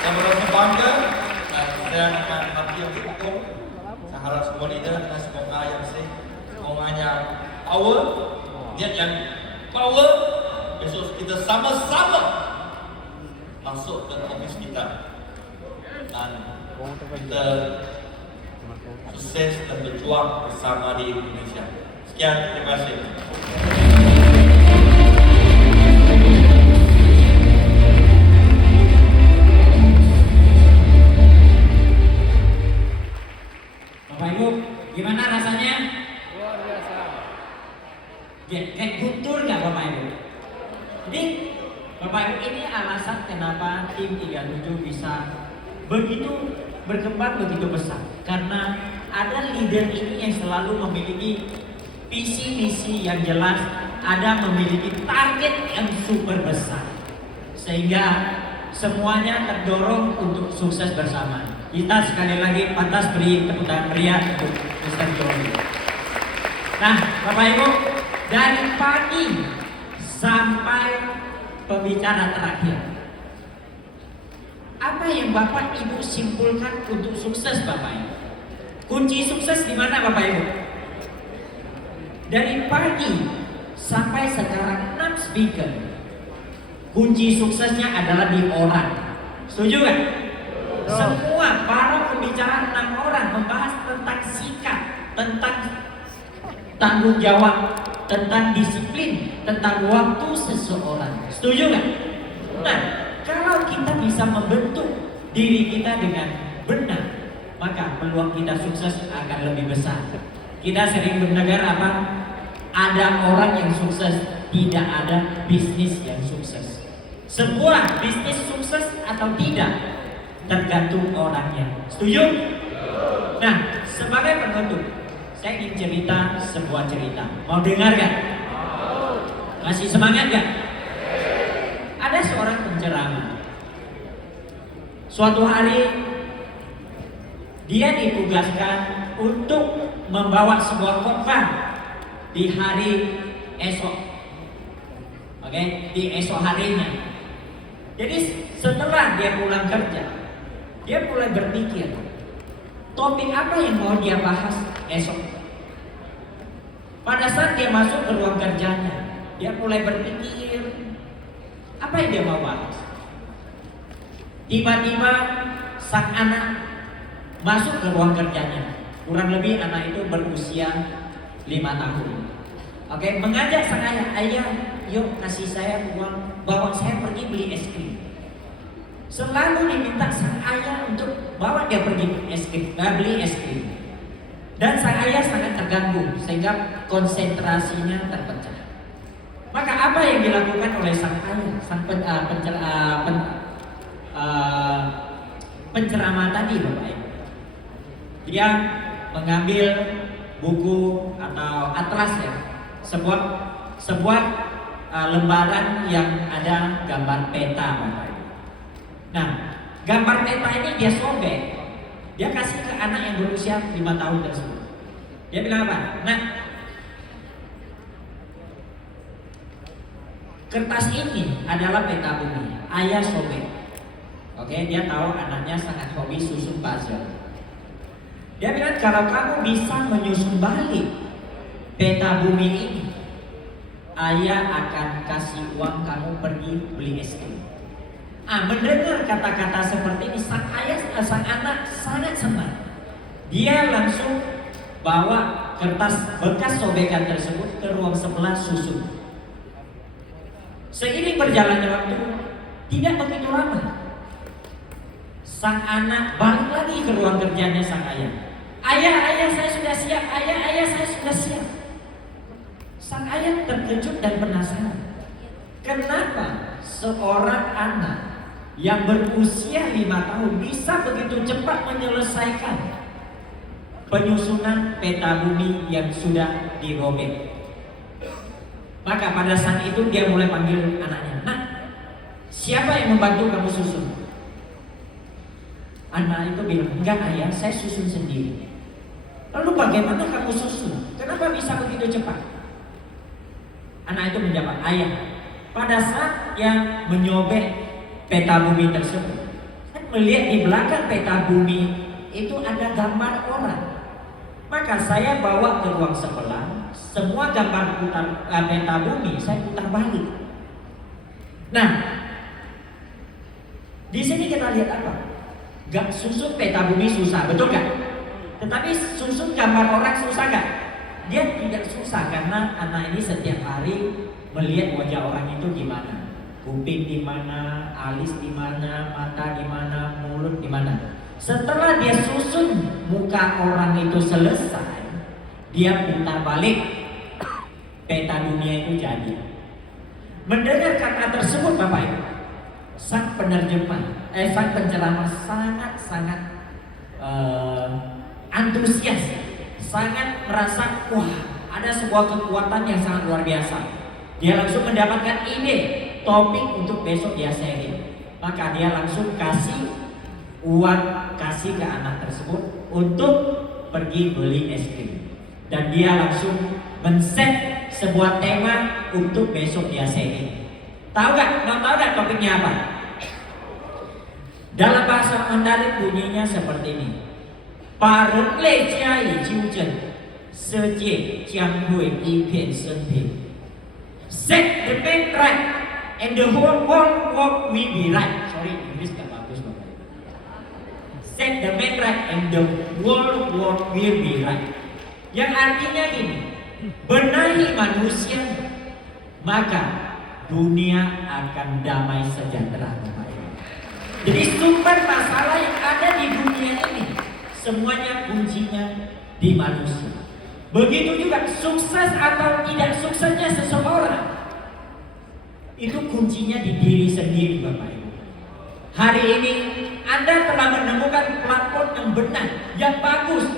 Saya merasa bangga dan saya akan tampil di hukum. Saya harap semua leader dengan semoga yang semuanya power, niat yang power. Besok kita sama-sama masuk ke office kita dan kita sukses dan berjuang bersama di Indonesia. Sekian, terima kasih. Bapak Ibu, gimana rasanya? Luar biasa. Kayak guntur nggak Bapak Ibu? Jadi Bapak Ibu, ini alasan kenapa tim 37 bisa begitu berkembang begitu besar. Karena ada leader ini yang selalu memiliki visi misi yang jelas, ada memiliki target yang super besar. Sehingga semuanya terdorong untuk sukses bersama. Kita sekali lagi pantas beri tepuk tangan meriah untuk Mr. Johnny. Nah, Bapak Ibu, dari pagi sampai pembicara terakhir, apa yang Bapak Ibu simpulkan untuk sukses Bapak Ibu? Kunci sukses di mana Bapak Ibu? Dari pagi sampai sekarang 6 speaker, kunci suksesnya adalah di orang. Setuju kan? Semua para pembicara 6 orang membahas tentang sikap, tentang tanggung jawab, tentang disiplin, tentang waktu seseorang. Setuju kan? Nah, kalau kita bisa membentuk diri kita dengan benar, maka peluang kita sukses akan lebih besar. Kita sering mendengar apa? Ada orang yang sukses, tidak ada bisnis yang sukses. Sebuah bisnis sukses atau tidak tergantung orangnya. Setuju? Nah, sebagai penutup, saya ingin cerita sebuah cerita. Mau dengar gak? Masih semangat gak? Ada seorang penceramah. Suatu hari dia ditugaskan untuk membawa sebuah khotbah di hari esok. Oke, di esok harinya. Jadi setelah dia pulang kerja, dia mulai berpikir, topik apa yang mau dia bahas esok. Pada saat dia masuk ke ruang kerjanya, dia mulai berpikir, apa yang dia mau bahas. Tiba-tiba sang anak masuk ke ruang kerjanya. Kurang lebih anak itu berusia 5 tahun. Oke, mengajak sang ayah, ayah, yuk kasih saya uang, bawa saya pergi beli es krim. Selalu diminta sang ayah untuk bawa dia pergi beli es krim. Dan sang ayah sangat terganggu sehingga konsentrasinya terpecah. Maka apa yang dilakukan oleh sang ayah, sang penceramah tadi Bapak Ibu? Dia mengambil buku atau atlas ya, sebuah lembaran yang ada gambar peta, Bapak Ibu. Nah, gambar peta ini dia sobek, dia kasih ke anak yang berusia 5 tahun tersebut. Dia bilang apa? Nah, kertas ini adalah peta bumi. Ayah sobek. Oke, dia tahu anaknya sangat hobi susun puzzle. Dia bilang kalau kamu bisa menyusun balik peta bumi ini, ayah akan kasih uang kamu pergi beli es krim. Mendengar kata-kata seperti ini, sang anak sangat senang. Dia langsung bawa kertas bekas sobekan tersebut ke ruang sebelah susun. Seiring berjalannya waktu, tidak begitu lama, sang anak balik lagi ke ruang kerjanya sang ayah. Ayah, saya sudah siap. Ayah, saya sudah siap. Sang ayah terkejut dan penasaran. Kenapa seorang anak yang berusia 5 tahun bisa begitu cepat menyelesaikan penyusunan peta bumi yang sudah dirobek? Maka pada saat itu dia mulai panggil anaknya. Nah, siapa yang membantu kamu susun? Anak itu bilang, enggak ayah, saya susun sendiri. Lalu bagaimana kamu susun? Kenapa bisa begitu cepat? Anak itu menjawab, ayah, pada saat yang menyobek peta bumi tersebut, saya melihat di belakang peta bumi itu ada gambar orang. Maka saya bawa ke ruang sebelah, semua gambar peta bumi saya putar balik. Nah, di sini kita lihat apa? Gak susun peta bumi susah, betul gak? Tetapi susun gambar orang susah gak? Dia tidak susah karena anak ini setiap hari melihat wajah orang itu gimana, kuping di mana, alis di mana, mata di mana, mulut di mana. Setelah dia susun muka orang itu selesai, dia putar balik, peta dunia itu jadi. Mendengar kata tersebut Bapak Ibu, sang penceramah sangat antusias, sangat merasa wah ada sebuah kekuatan yang sangat luar biasa. Dia langsung mendapatkan ide topik untuk besok dia sharing. Maka dia langsung kasih ke anak tersebut untuk pergi beli es krim. Dan dia langsung men-set sebuah tema untuk besok dia sharing. Tahu gak topiknya apa? Dalam bahasa Mandarin bunyinya seperti ini. Parut lei jia yi jiu zhen, se jie jiang hui yi pian shen ping. Set the main right and the whole world will be right. Sorry, Inggris gak bagus Bapak. Set the main right and the world will be right. Yang artinya gini, benahi manusia, maka dunia akan damai sejahtera. Jadi sumber masalah yang ada di dunia ini semuanya kuncinya di manusia. Begitu juga sukses atau tidak suksesnya seseorang, itu kuncinya di diri sendiri Bapak Ibu. Hari ini Anda telah menemukan platform yang benar, yang bagus,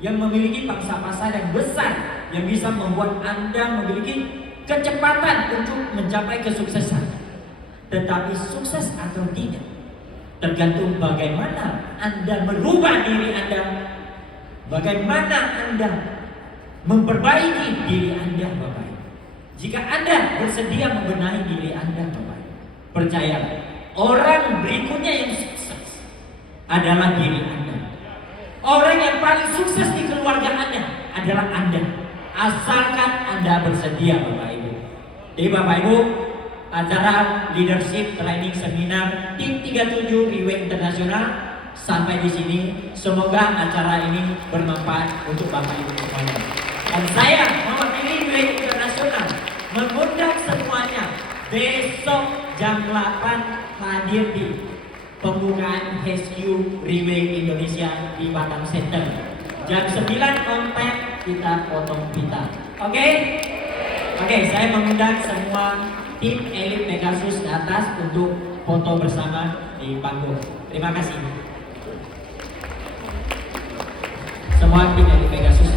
yang memiliki pangsa pasar yang besar, yang bisa membuat Anda memiliki kecepatan untuk mencapai kesuksesan. Tetapi sukses atau tidak tergantung bagaimana Anda merubah diri Anda, bagaimana Anda memperbaiki diri Anda Bapak Ibu. Jika Anda bersedia membenahi diri Anda Bapak Ibu, percayalah, orang berikutnya yang sukses adalah diri Anda. Orang yang paling sukses di keluarga Anda adalah Anda, asalkan Anda bersedia Bapak Ibu. Jadi Bapak Ibu, acara leadership training seminar tim 37 Riway Internasional sampai di sini. Semoga acara ini bermanfaat untuk Bapak Ibu semuanya. Dan saya mewakili Riway Internasional mengundang semuanya besok jam 8 hadir di pembukaan HQ Riway Indonesia di Batam Center. Jam 9 konten kita potong pita. Oke, saya mengundang semua tim elit Pegasus ke atas untuk foto bersama di panggung. Terima kasih. Semua tim elit Pegasus.